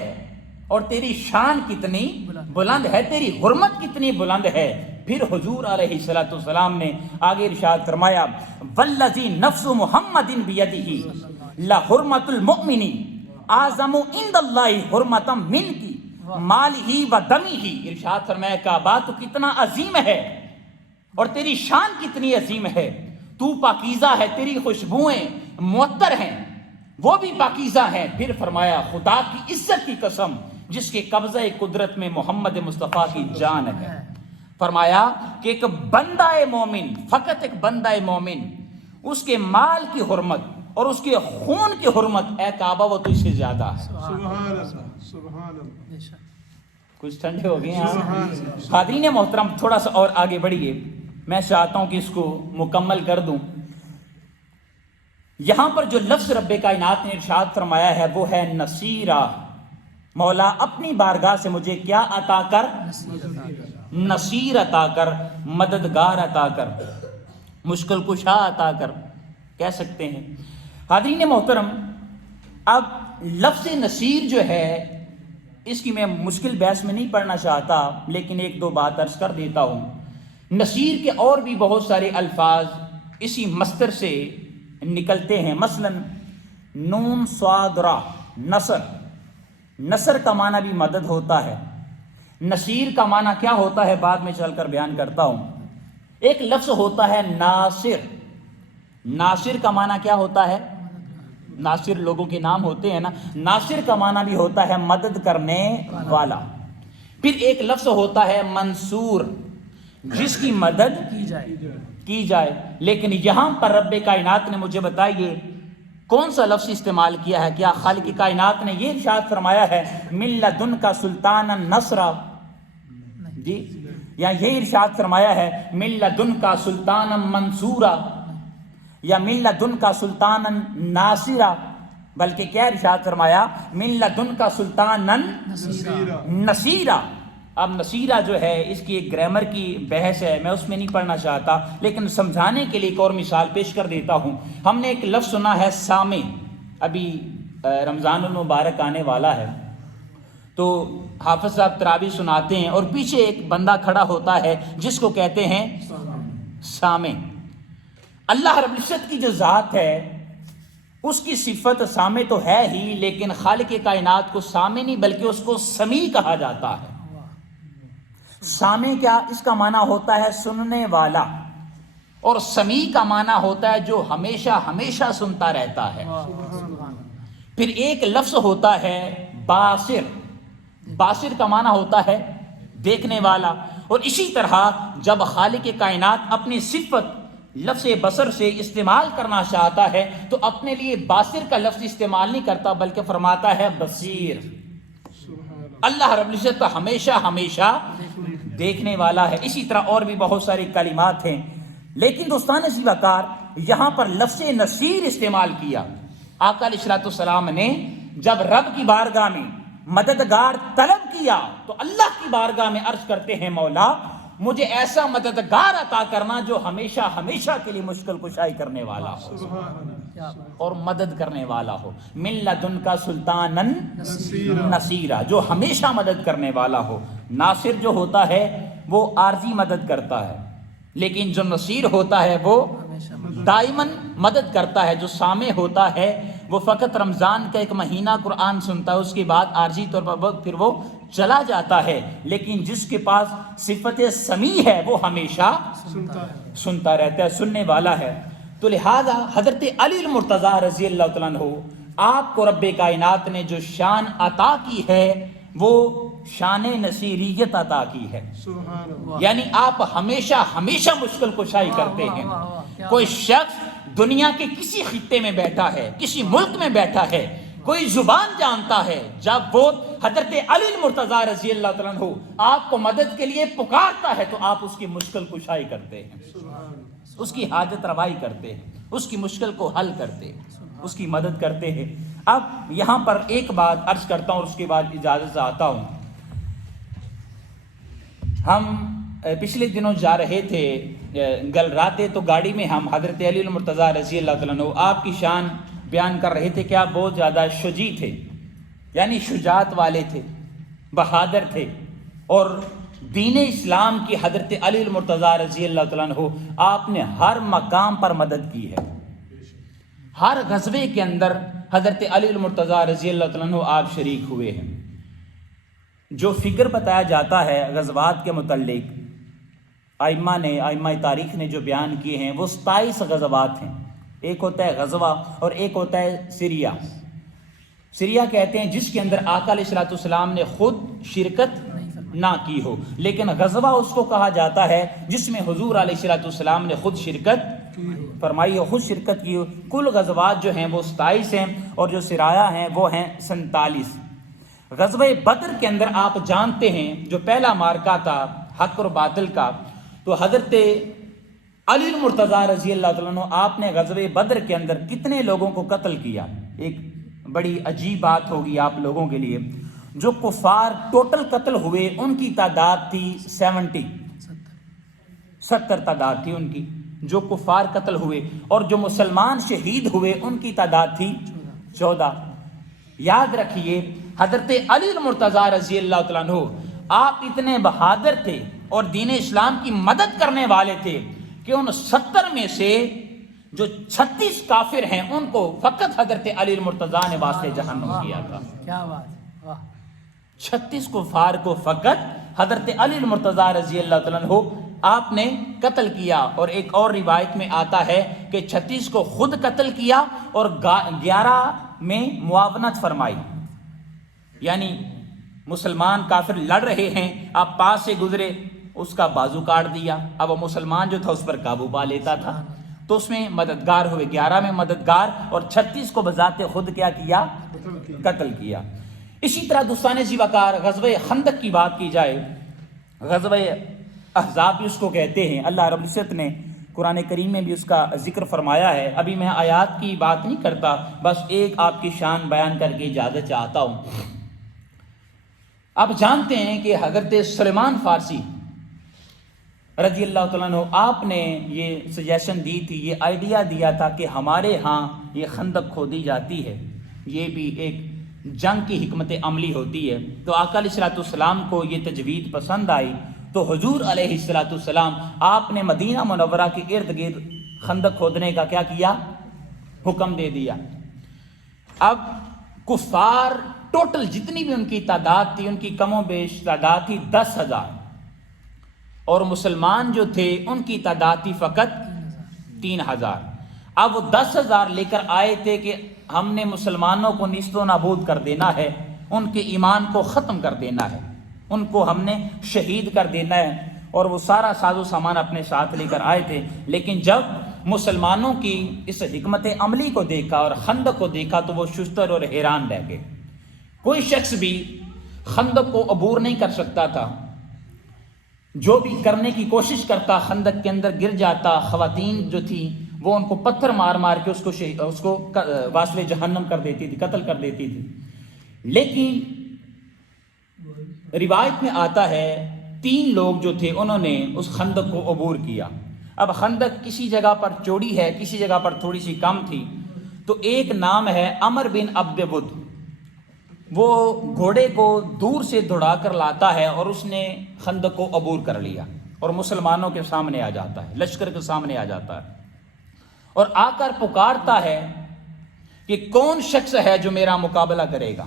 اور تیری شان کتنی بلند ہے، تیری حرمت کتنی بلند ہے۔ پھر حضور علیہ الصلوۃ والسلام نے آگے ارشاد فرمایا والذی نفس محمد بیدہ لحرمت المؤمن اعظم عند اللہ حرمت منک مالہ و دمہ، ارشاد فرمایا کعبہ تو کتنا عظیم ہے اور تیری شان کتنی عظیم ہے، تو پاکیزہ ہے، تیری خوشبوئیں معطر ہیں، وہ بھی پاکیزہ ہیں۔ پھر فرمایا خدا کی عزت کی قسم جس کے قبضہ قدرت میں محمد مصطفیٰ کی جان ہے، فرمایا کہ ایک بندہ مومن، فقط ایک بندہ مومن، اس کے مال کی حرمت اور اس کے خون کی حرمت اے کعبہ وہ تو اس سے زیادہ ہے۔ سبحان اللہ، سبحان اللہ۔ کچھ ٹھنڈے ہو گئے ہیں حاضرین محترم، تھوڑا سا اور آگے بڑھیے، میں چاہتا ہوں کہ اس کو مکمل کر دوں۔ یہاں پر جو لفظ رب کائنات نے ارشاد فرمایا ہے وہ ہے نصیرہ، مولا اپنی بارگاہ سے مجھے کیا عطا کر؟ نصیر عطا کر، مددگار عطا کر، مشکل کشا عطا کر۔ کہہ سکتے ہیں۔ حاضرین محترم، اب لفظ نصیر جو ہے اس کی میں مشکل بحث میں نہیں پڑھنا چاہتا، لیکن ایک دو بات عرض کر دیتا ہوں۔ نصیر کے اور بھی بہت سارے الفاظ اسی مصدر سے نکلتے ہیں، مثلا نون صاد را، نصر، نصر کا معنی بھی مدد ہوتا ہے۔ نصیر کا معنی کیا ہوتا ہے بعد میں چل کر بیان کرتا ہوں۔ ایک لفظ ہوتا ہے ناصر، ناصر کا معنی کیا ہوتا ہے؟ ناصر لوگوں کے نام ہوتے ہیں نا، ناصر کا معنی بھی ہوتا ہے مدد کرنے والا۔ پھر ایک لفظ ہوتا ہے منصور، جس کی مدد کی جائے، لیکن یہاں پر رب کائنات نے مجھے بتائیے کون سا لفظ استعمال کیا ہے؟ کیا خالق کائنات نے یہ ارشاد فرمایا ہے من لدنک سلطانا نصرا؟ جی، یا یہ ارشاد فرمایا ہے من لدنک سلطانا منصورا یا من لدنک سلطانا ناصرا؟ بلکہ کیا ارشاد فرمایا؟ من لدنک سلطانا نصیرا۔ اب نصیرہ جو ہے اس کی ایک گرامر کی بحث ہے، میں اس میں نہیں پڑھنا چاہتا، لیکن سمجھانے کے لیے ایک اور مثال پیش کر دیتا ہوں۔ ہم نے ایک لفظ سنا ہے سامع، ابھی رمضان المبارک آنے والا ہے تو حافظ صاحب تراویح سناتے ہیں اور پیچھے ایک بندہ کھڑا ہوتا ہے جس کو کہتے ہیں سامع۔ اللہ رب العزت کی جو ذات ہے اس کی صفت سامع تو ہے ہی، لیکن خالق کائنات کو سامع نہیں بلکہ اس کو سمیع کہا جاتا ہے۔ سامع کیا؟ اس کا معنی ہوتا ہے سننے والا، اور سمیع کا معنی ہوتا ہے جو ہمیشہ ہمیشہ سنتا رہتا ہے۔ پھر ایک لفظ ہوتا ہے باصر، باصر کا معنی ہوتا ہے دیکھنے والا، اور اسی طرح جب خالق کائنات اپنی صفت لفظ بصر سے استعمال کرنا چاہتا ہے تو اپنے لیے باصر کا لفظ استعمال نہیں کرتا بلکہ فرماتا ہے بصیر۔ اللہ رب العزت ہمیشہ ہمیشہ دیکھنے والا ہے۔ اسی طرح اور بھی بہت ساری کلمات ہیں، لیکن دوستان عزیز وقار یہاں پر لفظ نصیر استعمال کیا۔ آقا علیہ الصلوۃ والسلام نے جب رب کی بارگاہ میں مددگار طلب کیا تو اللہ کی بارگاہ میں عرض کرتے ہیں مولا مجھے ایسا مددگار عطا کرنا جو ہمیشہ ہمیشہ کے لیے مشکل کشائی کرنے والا ہو اور مدد کرنے والا ہو۔ من لدنک سلطانا نصیرا، جو ہمیشہ مدد کرنے والا ہو۔ ناصر جو ہوتا ہے وہ عارضی مدد کرتا ہے، لیکن جو نصیر ہوتا ہے وہ دائماً مدد کرتا ہے۔ جو سامع ہوتا ہے وہ فقط رمضان کا ایک مہینہ قرآن سنتا ہے، اس کے بعد عارضی طور پر پھر وہ چلا جاتا ہے، لیکن جس کے پاس صفت سمیع ہے وہ ہمیشہ سنتا رہتا ہے، سننے والا ہے۔ تو لہذا حضرت علی المرتضیٰ رضی اللہ تعالیٰ عنہ آپ کو رب کائنات نے جو شان عطا کی ہے وہ شان نصیریت عطا کی ہے، یعنی آپ ہمیشہ ہمیشہ مشکل کشائی کرتے ہیں۔ کوئی شخص دنیا کے کسی خطے میں بیٹھا ہے، کسی ملک میں بیٹھا ہے، کوئی زبان جانتا ہے، جب وہ حضرت علی المرتضیٰ رضی اللہ تعالیٰ عنہ آپ کو مدد کے لیے پکارتا ہے تو آپ اس کی مشکل کشائی کرتے ہیں، اس کی حاجت روائی کرتے ہیں، اس کی مشکل کو حل کرتے ہیں، اس کی مدد کرتے ہیں۔ اب یہاں پر ایک بات عرض کرتا ہوں اور اس کے بعد اجازت سے آتا ہوں۔ ہم پچھلے دنوں جا رہے تھے گلراتے، تو گاڑی میں ہم حضرت علی المرتضیٰ رضی اللہ تعالیٰ عنہ آپ کی شان بیان کر رہے تھے کہ آپ بہت زیادہ شجیع تھے، یعنی شجاعت والے تھے، بہادر تھے، اور دین اسلام کی حضرت علی المرتضیٰ رضی اللہ تعالیٰ عنہ آپ نے ہر مقام پر مدد کی ہے۔ ہر غزوے کے اندر حضرت علی المرتضیٰ رضی اللہ تعالیٰ عنہ آپ شریک ہوئے ہیں۔ جو فکر بتایا جاتا ہے غزوات کے متعلق، ائمہ تاریخ نے جو بیان کیے ہیں وہ 27 غزوات ہیں۔ ایک ہوتا ہے غزوہ اور ایک ہوتا ہے سریا۔ سریا کہتے ہیں جس کے اندر آقا علیہ الصلوۃ والسلام نے خود شرکت نہ کی ہو، لیکن غزوہ اس کو کہا جاتا ہے جس میں حضور علیہ الصلوۃ والسلام نے خود شرکت فرمائی ہو، خود شرکت کی ہو۔ کل غزوات جو ہیں وہ 27 ہیں اور جو سرایا ہیں وہ ہیں 47۔ غزوہ بدر کے اندر آپ جانتے ہیں جو پہلا مارکہ تھا حق اور باطل کا، تو حضرت علی المرتضیٰ رضی اللہ تعالیٰ عنہ آپ نے غزوہ بدر کے اندر کتنے لوگوں کو قتل کیا؟ ایک بڑی عجیب بات ہوگی آپ لوگوں کے لیے۔ جو کفار ٹوٹل قتل ہوئے ان کی تعداد تھی 70 تعداد تھی ان کی، جو کفار قتل ہوئے، اور جو مسلمان شہید ہوئے ان کی تعداد تھی 14۔ یاد رکھیے حضرت علی المرتضیٰ رضی اللہ تعالیٰ عنہ آپ اتنے بہادر تھے اور دین اسلام کی مدد کرنے والے تھے کہ ان 70 میں سے جو 36 کافر ہیں ان کو فقط حضرت علی المرتضیٰ نے واسطے جہنم کیا تھا۔ کیا بات، واہ 36 کفار کو فقط حضرت علی المرتضیٰ رضی اللہ تعالیٰ عنہ آپ نے قتل کیا، اور ایک اور روایت میں آتا ہے کہ 36 کو خود قتل کیا اور 11 میں معاونت فرمائی، یعنی مسلمان کافر لڑ رہے ہیں، آپ پاس سے گزرے اس کا بازو کاٹ دیا، اب وہ مسلمان جو تھا اس پر قابو پا لیتا تھا، تو اس میں مددگار ہوئے، 11 میں مددگار اور 36 کو بذات خود کیا کیا، قتل کیا۔ اسی طرح دوستان ذی وقار غزوہ خندق کی بات کی جائے، غزوہ احزاب بھی اس کو کہتے ہیں، اللہ رب العزت نے قرآن کریم میں بھی اس کا ذکر فرمایا ہے۔ ابھی میں آیات کی بات نہیں کرتا، بس ایک آپ کی شان بیان کر کے اجازت چاہتا ہوں۔ آپ جانتے ہیں کہ حضرت سلیمان فارسی رضی اللہ تعالیٰ عنہ آپ نے یہ سجیشن دی تھی، یہ آئیڈیا دیا تھا کہ ہمارے ہاں یہ خندق کھودی جاتی ہے، یہ بھی ایک جنگ کی حکمت عملی ہوتی ہے، تو آقا علیہ السلام کو یہ تجوید پسند آئی، تو حضور علیہ السلام آپ نے مدینہ منورہ کے ارد گرد خندق کھودنے کا کیا کیا، حکم دے دیا۔ اب کفار ٹوٹل جتنی بھی ان کی تعداد تھی، ان کی کم و بیش تعداد تھی 10,000، اور مسلمان جو تھے ان کی تعداد تھی فقط 3,000۔ اب وہ 10,000 لے کر آئے تھے کہ ہم نے مسلمانوں کو نیست و نابود کر دینا ہے، ان کے ایمان کو ختم کر دینا ہے، ان کو ہم نے شہید کر دینا ہے، اور وہ سارا ساز و سامان اپنے ساتھ لے کر آئے تھے۔ لیکن جب مسلمانوں کی اس حکمت عملی کو دیکھا اور خندق کو دیکھا تو وہ شستر اور حیران رہ گئے۔ کوئی شخص بھی خندق کو عبور نہیں کر سکتا تھا، جو بھی کرنے کی کوشش کرتا خندق کے اندر گر جاتا، خواتین جو تھی وہ ان کو پتھر مار مار کے اس کو واسطے جہنم کر دیتی تھی، قتل کر دیتی تھی۔ لیکن روایت میں آتا ہے 3 لوگ جو تھے انہوں نے اس خندق کو عبور کیا۔ اب خندق کسی جگہ پر چوڑی ہے، کسی جگہ پر تھوڑی سی کم تھی، تو ایک نام ہے عمر بن عبد ود، وہ گھوڑے کو دور سے دوڑا کر لاتا ہے اور اس نے خندق کو عبور کر لیا اور مسلمانوں کے سامنے آ جاتا ہے، لشکر کے سامنے آ جاتا ہے اور آ کر پکارتا ہے کہ کون شخص ہے جو میرا مقابلہ کرے گا۔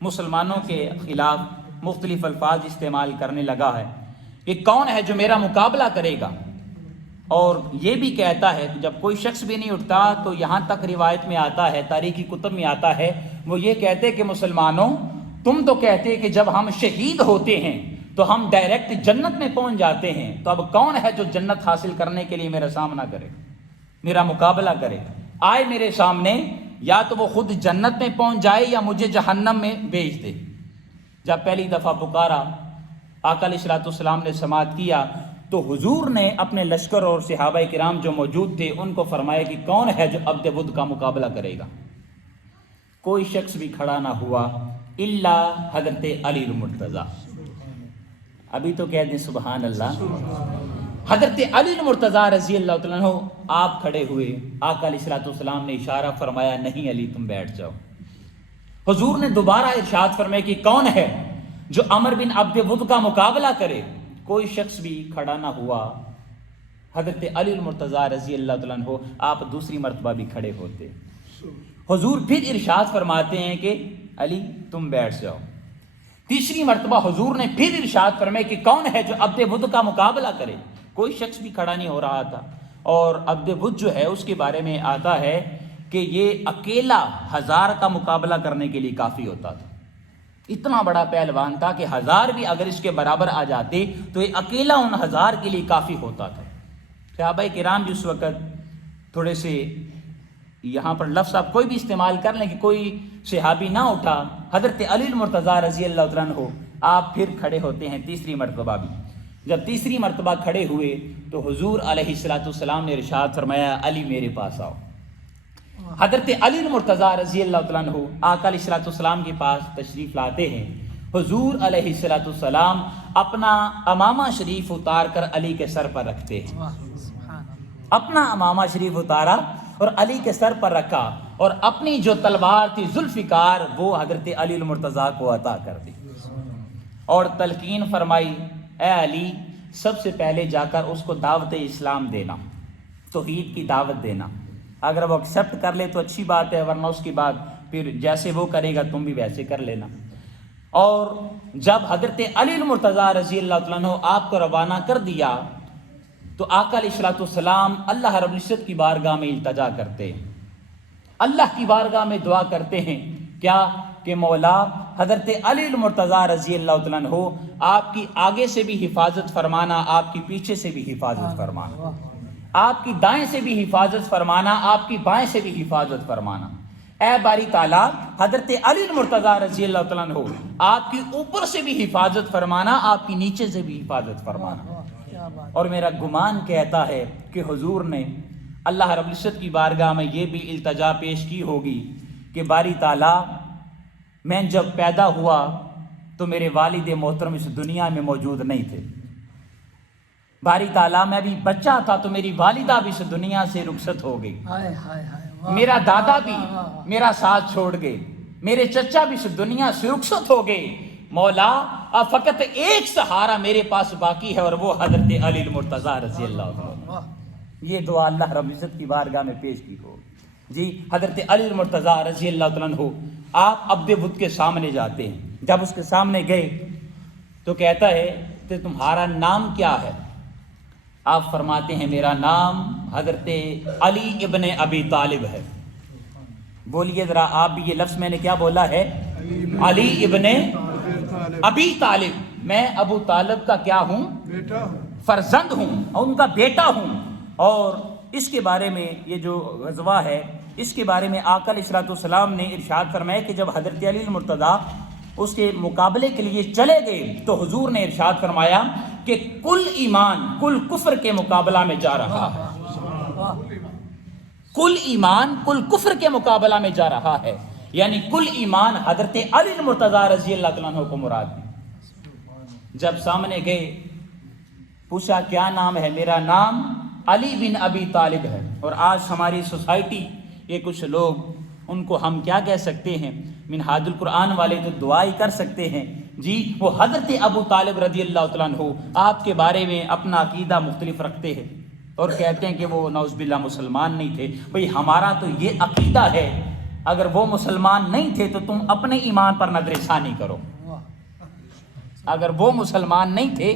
مسلمانوں کے خلاف مختلف الفاظ استعمال کرنے لگا ہے کہ کون ہے جو میرا مقابلہ کرے گا، اور یہ بھی کہتا ہے کہ جب کوئی شخص بھی نہیں اٹھتا تو یہاں تک روایت میں آتا ہے، تاریخی کتب میں آتا ہے، وہ یہ کہتے کہ مسلمانوں تم تو کہتے کہ جب ہم شہید ہوتے ہیں تو ہم ڈائریکٹ جنت میں پہنچ جاتے ہیں، تو اب کون ہے جو جنت حاصل کرنے کے لیے میرا سامنا کرے، میرا مقابلہ کرے، آئے میرے سامنے، یا تو وہ خود جنت میں پہنچ جائے یا مجھے جہنم میں بھیج دے۔ جب پہلی دفعہ پکارا آقا علیہ السلام نے سماعت کیا تو حضور نے اپنے لشکر اور صحابہ کرام جو موجود تھے ان کو فرمایا کہ کون ہے جو عبد ود کا مقابلہ کرے گا۔ کوئی شخص بھی کھڑا نہ ہوا الا حضرت علی المرتضیٰ۔ ابھی تو کہہ دیں سبحان اللہ۔ حضرت علی المرتضیٰ رضی اللہ تعالیٰ عنہ آپ کھڑے ہوئے، آقا علیہ السلام نے اشارہ فرمایا نہیں علی تم بیٹھ جاؤ۔ حضور نے دوبارہ ارشاد فرمایا کہ کون ہے جو عمر بن عبد ود کا مقابلہ کرے، کوئی شخص بھی کھڑا نہ ہوا۔ حضرت علی المرتضیٰ رضی اللہ تعالیٰ عنہ آپ دوسری مرتبہ بھی کھڑے ہوتے، حضور پھر ارشاد فرماتے ہیں کہ علی تم بیٹھ جاؤ۔ تیسری مرتبہ حضور نے پھر ارشاد فرمایا کہ کون ہے جو عبد ود کا مقابلہ کرے، کوئی شخص بھی کھڑا نہیں ہو رہا تھا۔ اور عبد ود جو ہے اس کے بارے میں آتا ہے کہ یہ اکیلا 1000 کا مقابلہ کرنے کے لیے کافی ہوتا تھا، اتنا بڑا پہلوان تھا کہ 1000 بھی اگر اس کے برابر آ جاتے تو یہ اکیلا ان 1000 کے لیے کافی ہوتا تھا۔ صحابہ کرام جس وقت تھوڑے سے یہاں پر لفظ آپ کوئی بھی استعمال کر لیں کہ کوئی صحابی نہ اٹھا، حضرت علی المرتضیٰ رضی اللہ تعالیٰ عنہ آپ پھر کھڑے ہوتے ہیں تیسری مرتبہ بھی۔ جب تیسری مرتبہ کھڑے ہوئے تو حضور علیہ السلام نے ارشاد فرمایا علی میرے پاس آؤ۔ حضرت علی المرتضیٰ رضی اللہ تعالیٰ عنہ آقا علیہ السلام کے پاس تشریف لاتے ہیں۔ حضور علیہ السلام اپنا امامہ شریف اتار کر علی کے سر پر رکھتے ہیں، اپنا امامہ شریف اتارا اور علی کے سر پر رکھا اور اپنی جو تلوار تھی ذوالفقار وہ حضرت علی المرتضیٰ کو عطا کر دی اور تلقین فرمائی، اے علی سب سے پہلے جا کر اس کو دعوت اسلام دینا، توحید کی دعوت دینا، اگر وہ ایکسیپٹ کر لے تو اچھی بات ہے، ورنہ اس کے بعد پھر جیسے وہ کرے گا تم بھی ویسے کر لینا۔ اور جب حضرت علی المرتضیٰ رضی اللہ تعالیٰ عنہ آپ کو روانہ کر دیا تو آقا علیہ الصلوۃ والسلام اللہ رب العزت کی بارگاہ میں التجا کرتے ہیں، اللہ کی بارگاہ میں دعا کرتے ہیں کیا کہ مولا حضرت علی المرتضیٰ رضی اللہ تعالیٰ عنہ آپ کی آگے سے بھی حفاظت فرمانا، آپ کی پیچھے سے بھی حفاظت فرمانا، آپ کی دائیں سے بھی حفاظت فرمانا، آپ کی بائیں سے بھی حفاظت فرمانا۔ اے باری تعالیٰ حضرت علی المرتضیٰ رضی اللہ تعالیٰ عنہ آپ کی اوپر سے بھی حفاظت فرمانا، آپ کی نیچے سے بھی حفاظت فرمانا۔ اور میرا گمان کہتا ہے کہ حضور نے اللہ رب العزت کی بارگاہ میں یہ بھی التجا پیش کی ہوگی کہ باری تعالیٰ میں جب پیدا ہوا تو میرے والد محترم اس دنیا میں موجود نہیں تھے، باری تعالیٰ میں بھی بچہ تھا تو میری والدہ بھی اس دنیا سے رخصت ہو گئی، میرا دادا بھی میرا ساتھ چھوڑ گئے، میرے چچا بھی اس دنیا سے رخصت ہو گئے، مولا اب فقط ایک سہارا میرے پاس باقی ہے اور وہ حضرت علی المرتضیٰ رضی اللہ عنہ۔ یہ دعا اللہ رب العزت کی بارگاہ میں پیش کی ہو جی۔ حضرت علی المرتضیٰ رضی اللہ تعالیٰ عنہ آپ عبد بدھ کے سامنے جاتے ہیں، جب اس کے سامنے گئے تو کہتا ہے کہ تمہارا نام کیا ہے؟ آپ فرماتے ہیں میرا نام حضرت علی ابن ابی طالب ہے۔ بولیے ذرا آپ بھی یہ لفظ میں نے کیا بولا ہے؟ علی ابن ابی طالب، میں ابو طالب کا کیا ہوں؟ بیٹا ہوں، فرزند ہوں اور ان کا بیٹا ہوں۔ اور اس کے بارے میں یہ جو غزوہ ہے اس کے بارے میں آقا علیہ الصلوۃ والسلام نے ارشاد فرمایا کہ جب حضرت علی المرتضیٰ اس کے مقابلے کے لیے چلے گئے تو حضور نے ارشاد فرمایا کہ کل ایمان کل کفر کے مقابلہ میں جا رہا ہے، کل ایمان کل کفر کے مقابلہ میں جا رہا ہے، یعنی کل ایمان حضرت علی المرتضیٰ رضی اللہ تعالیٰ عنہ کو مراد ہے۔ جب سامنے گئے پوچھا کیا نام ہے؟ میرا نام علی بن ابی طالب ہے۔ اور آج ہماری سوسائٹی یہ کچھ لوگ ان کو ہم کیا کہہ سکتے ہیں، منہاج القرآن والے تو دعا ہی کر سکتے ہیں جی، وہ حضرت ابو طالب رضی اللہ تعالیٰ عنہ آپ کے بارے میں اپنا عقیدہ مختلف رکھتے ہیں اور کہتے ہیں کہ وہ نعوذ باللہ مسلمان نہیں تھے۔ بھئی ہمارا تو یہ عقیدہ ہے اگر وہ مسلمان نہیں تھے تو تم اپنے ایمان پر نظر ثانی کرو، اگر وہ مسلمان نہیں تھے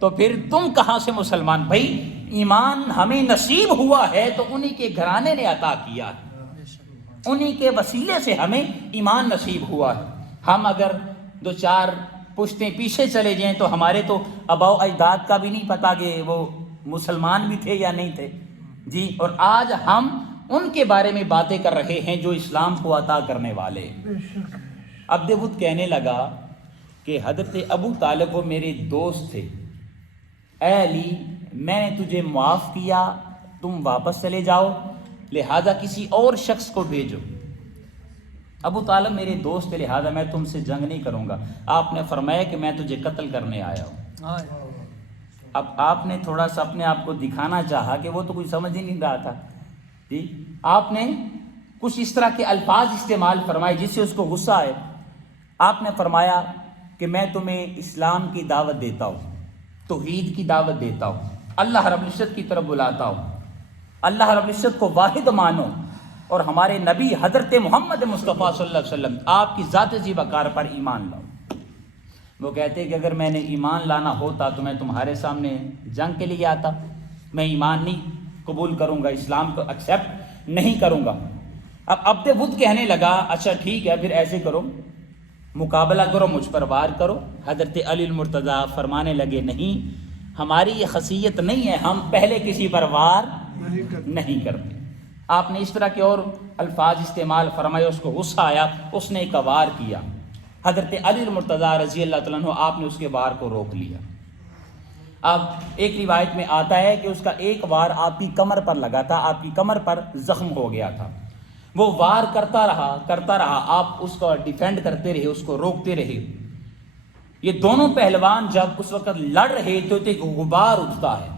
تو پھر تم کہاں سے مسلمان؟ بھئی ایمان ہمیں نصیب ہوا ہے تو انہی کے گھرانے نے عطا کیا ہے، انہی کے وسیلے سے ہمیں ایمان نصیب ہوا ہے۔ ہم اگر دو چار پشتیں پیچھے چلے جائیں تو ہمارے تو آباء و اجداد کا بھی نہیں پتا کہ وہ مسلمان بھی تھے یا نہیں تھے جی، اور آج ہم ان کے بارے میں باتیں کر رہے ہیں جو اسلام کو عطا کرنے والے۔ عبد بدھ کہنے لگا کہ حضرت ابو طالب وہ میرے دوست تھے، اے علی میں نے تجھے معاف کیا، تم واپس چلے جاؤ، لہذا کسی اور شخص کو بھیجو۔ ابو طالب میرے دوست تھے لہذا میں تم سے جنگ نہیں کروں گا۔ آپ نے فرمایا کہ میں تجھے قتل کرنے آیا ہوں۔ اب آپ نے تھوڑا سا اپنے آپ کو دکھانا چاہا کہ وہ تو کوئی سمجھ ہی نہیں رہا تھا جی، آپ نے کچھ اس طرح کے الفاظ استعمال فرمائے جس سے اس کو غصہ آئے۔ آپ نے فرمایا کہ میں تمہیں اسلام کی دعوت دیتا ہوں، توحید کی دعوت دیتا ہوں، اللہ رب العزت کی طرف بلاتا ہوں، اللہ رب العزت کو واحد مانو اور ہمارے نبی حضرت محمد مصطفیٰ صلی اللہ علیہ وسلم آپ کی ذات ذی وقار پر ایمان لاؤ۔ وہ کہتے ہیں کہ اگر میں نے ایمان لانا ہوتا تو میں تمہارے سامنے جنگ کے لیے آتا، میں ایمان نہیں قبول کروں گا، اسلام کو ایکسیپٹ نہیں کروں گا۔ اب عبد بدھ کہنے لگا اچھا ٹھیک ہے پھر ایسے کرو، مقابلہ کرو، مجھ پر وار کرو۔ حضرت علی المرتضیٰ فرمانے لگے نہیں، ہماری یہ خاصیت نہیں ہے، ہم پہلے کسی پر وار نہیں کرتے۔ آپ نے اس طرح کے اور الفاظ استعمال فرمائے، اس کو غصہ آیا، اس نے ایک وار کیا۔ حضرت علی المرتضیٰ رضی اللہ تعالیٰ عنہ آپ نے اس کے وار کو روک لیا۔ اب ایک روایت میں آتا ہے کہ اس کا ایک وار آپ کی کمر پر لگا تھا، آپ کی کمر پر زخم ہو گیا تھا۔ وہ وار کرتا رہا، آپ اس کو ڈیفینڈ کرتے رہے، اس کو روکتے رہے۔ یہ دونوں پہلوان جب اس وقت لڑ رہے تو ایک غبار اٹھتا ہے،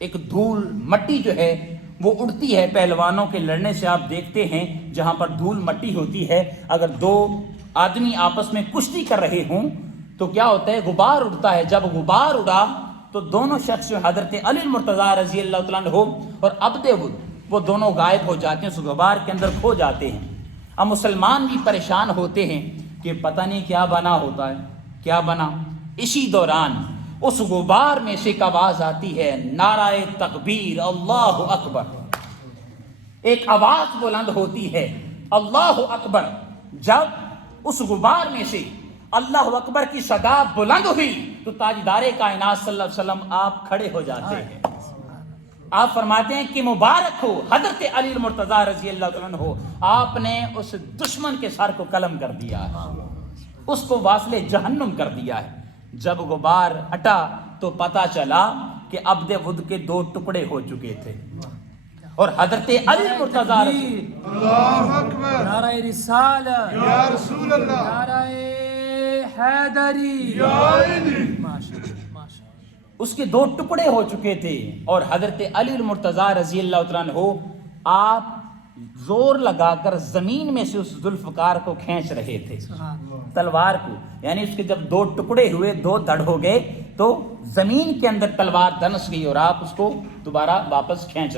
ایک دھول مٹی جو ہے وہ اڑتی ہے پہلوانوں کے لڑنے سے. آپ دیکھتے ہیں جہاں پر دھول مٹی ہوتی ہے، اگر دو آدمی آپس میں کشتی کر رہے ہوں تو کیا ہوتا ہے، غبار اڑتا ہے. جب غبار اڑا تو دونوں شخص جو حضرت علی المرتضیٰ رضی اللہ تعالیٰ عنہ اور عبد ود وہ دونوں غائب ہو جاتے ہیں، اس غبار کے اندر کھو جاتے ہیں. اب مسلمان بھی پریشان ہوتے ہیں کہ پتہ نہیں کیا بنا ہوتا ہے، کیا بنا. اسی دوران اس غبار میں سے ایک آواز آتی ہے، نعرہ تکبیر، اللہ اکبر. ایک آواز بلند ہوتی ہے، اللہ اکبر. جب اس غبار میں سے اللہ اکبر کی صدا بلند ہوئی تو تاجدار کائنات صلی اللہ علیہ وسلم آپ کھڑے ہو جاتے ہیں. آپ فرماتے ہیں کہ مبارک ہو حضرت علی المرتضیٰ رضی اللہ تعالیٰ عنہ، آپ نے اس دشمن کے سر کو قلم کر دیا ہے، اس کو واصل جہنم کر دیا ہے. جب غبار ہٹا تو پتہ چلا کہ عبد ود کے 2 ٹکڑے ہو چکے تھے اور حضرت علی المرتضیٰ اللہ اکبر. نعرہ رسالت، یا رسول اللہ. نعرہ حیدری، یا علی. ماشاءاللہ ماشاءاللہ. اس کے 2 ٹکڑے ہو چکے تھے اور حضرت علی المرتضیٰ رضی اللہ تعالیٰ عنہ آپ زور لگا کر زمین میں سے اس ذوالفقار کو کھینچ رہے تھے، تلوار کو. یعنی اس کے جب 2 ٹکڑے ہوئے، 2 دھڑ ہو گئے تو زمین کے اندر تلوار دنس گئی اور آپ اس کو دوبارہ واپس کھینچ رہے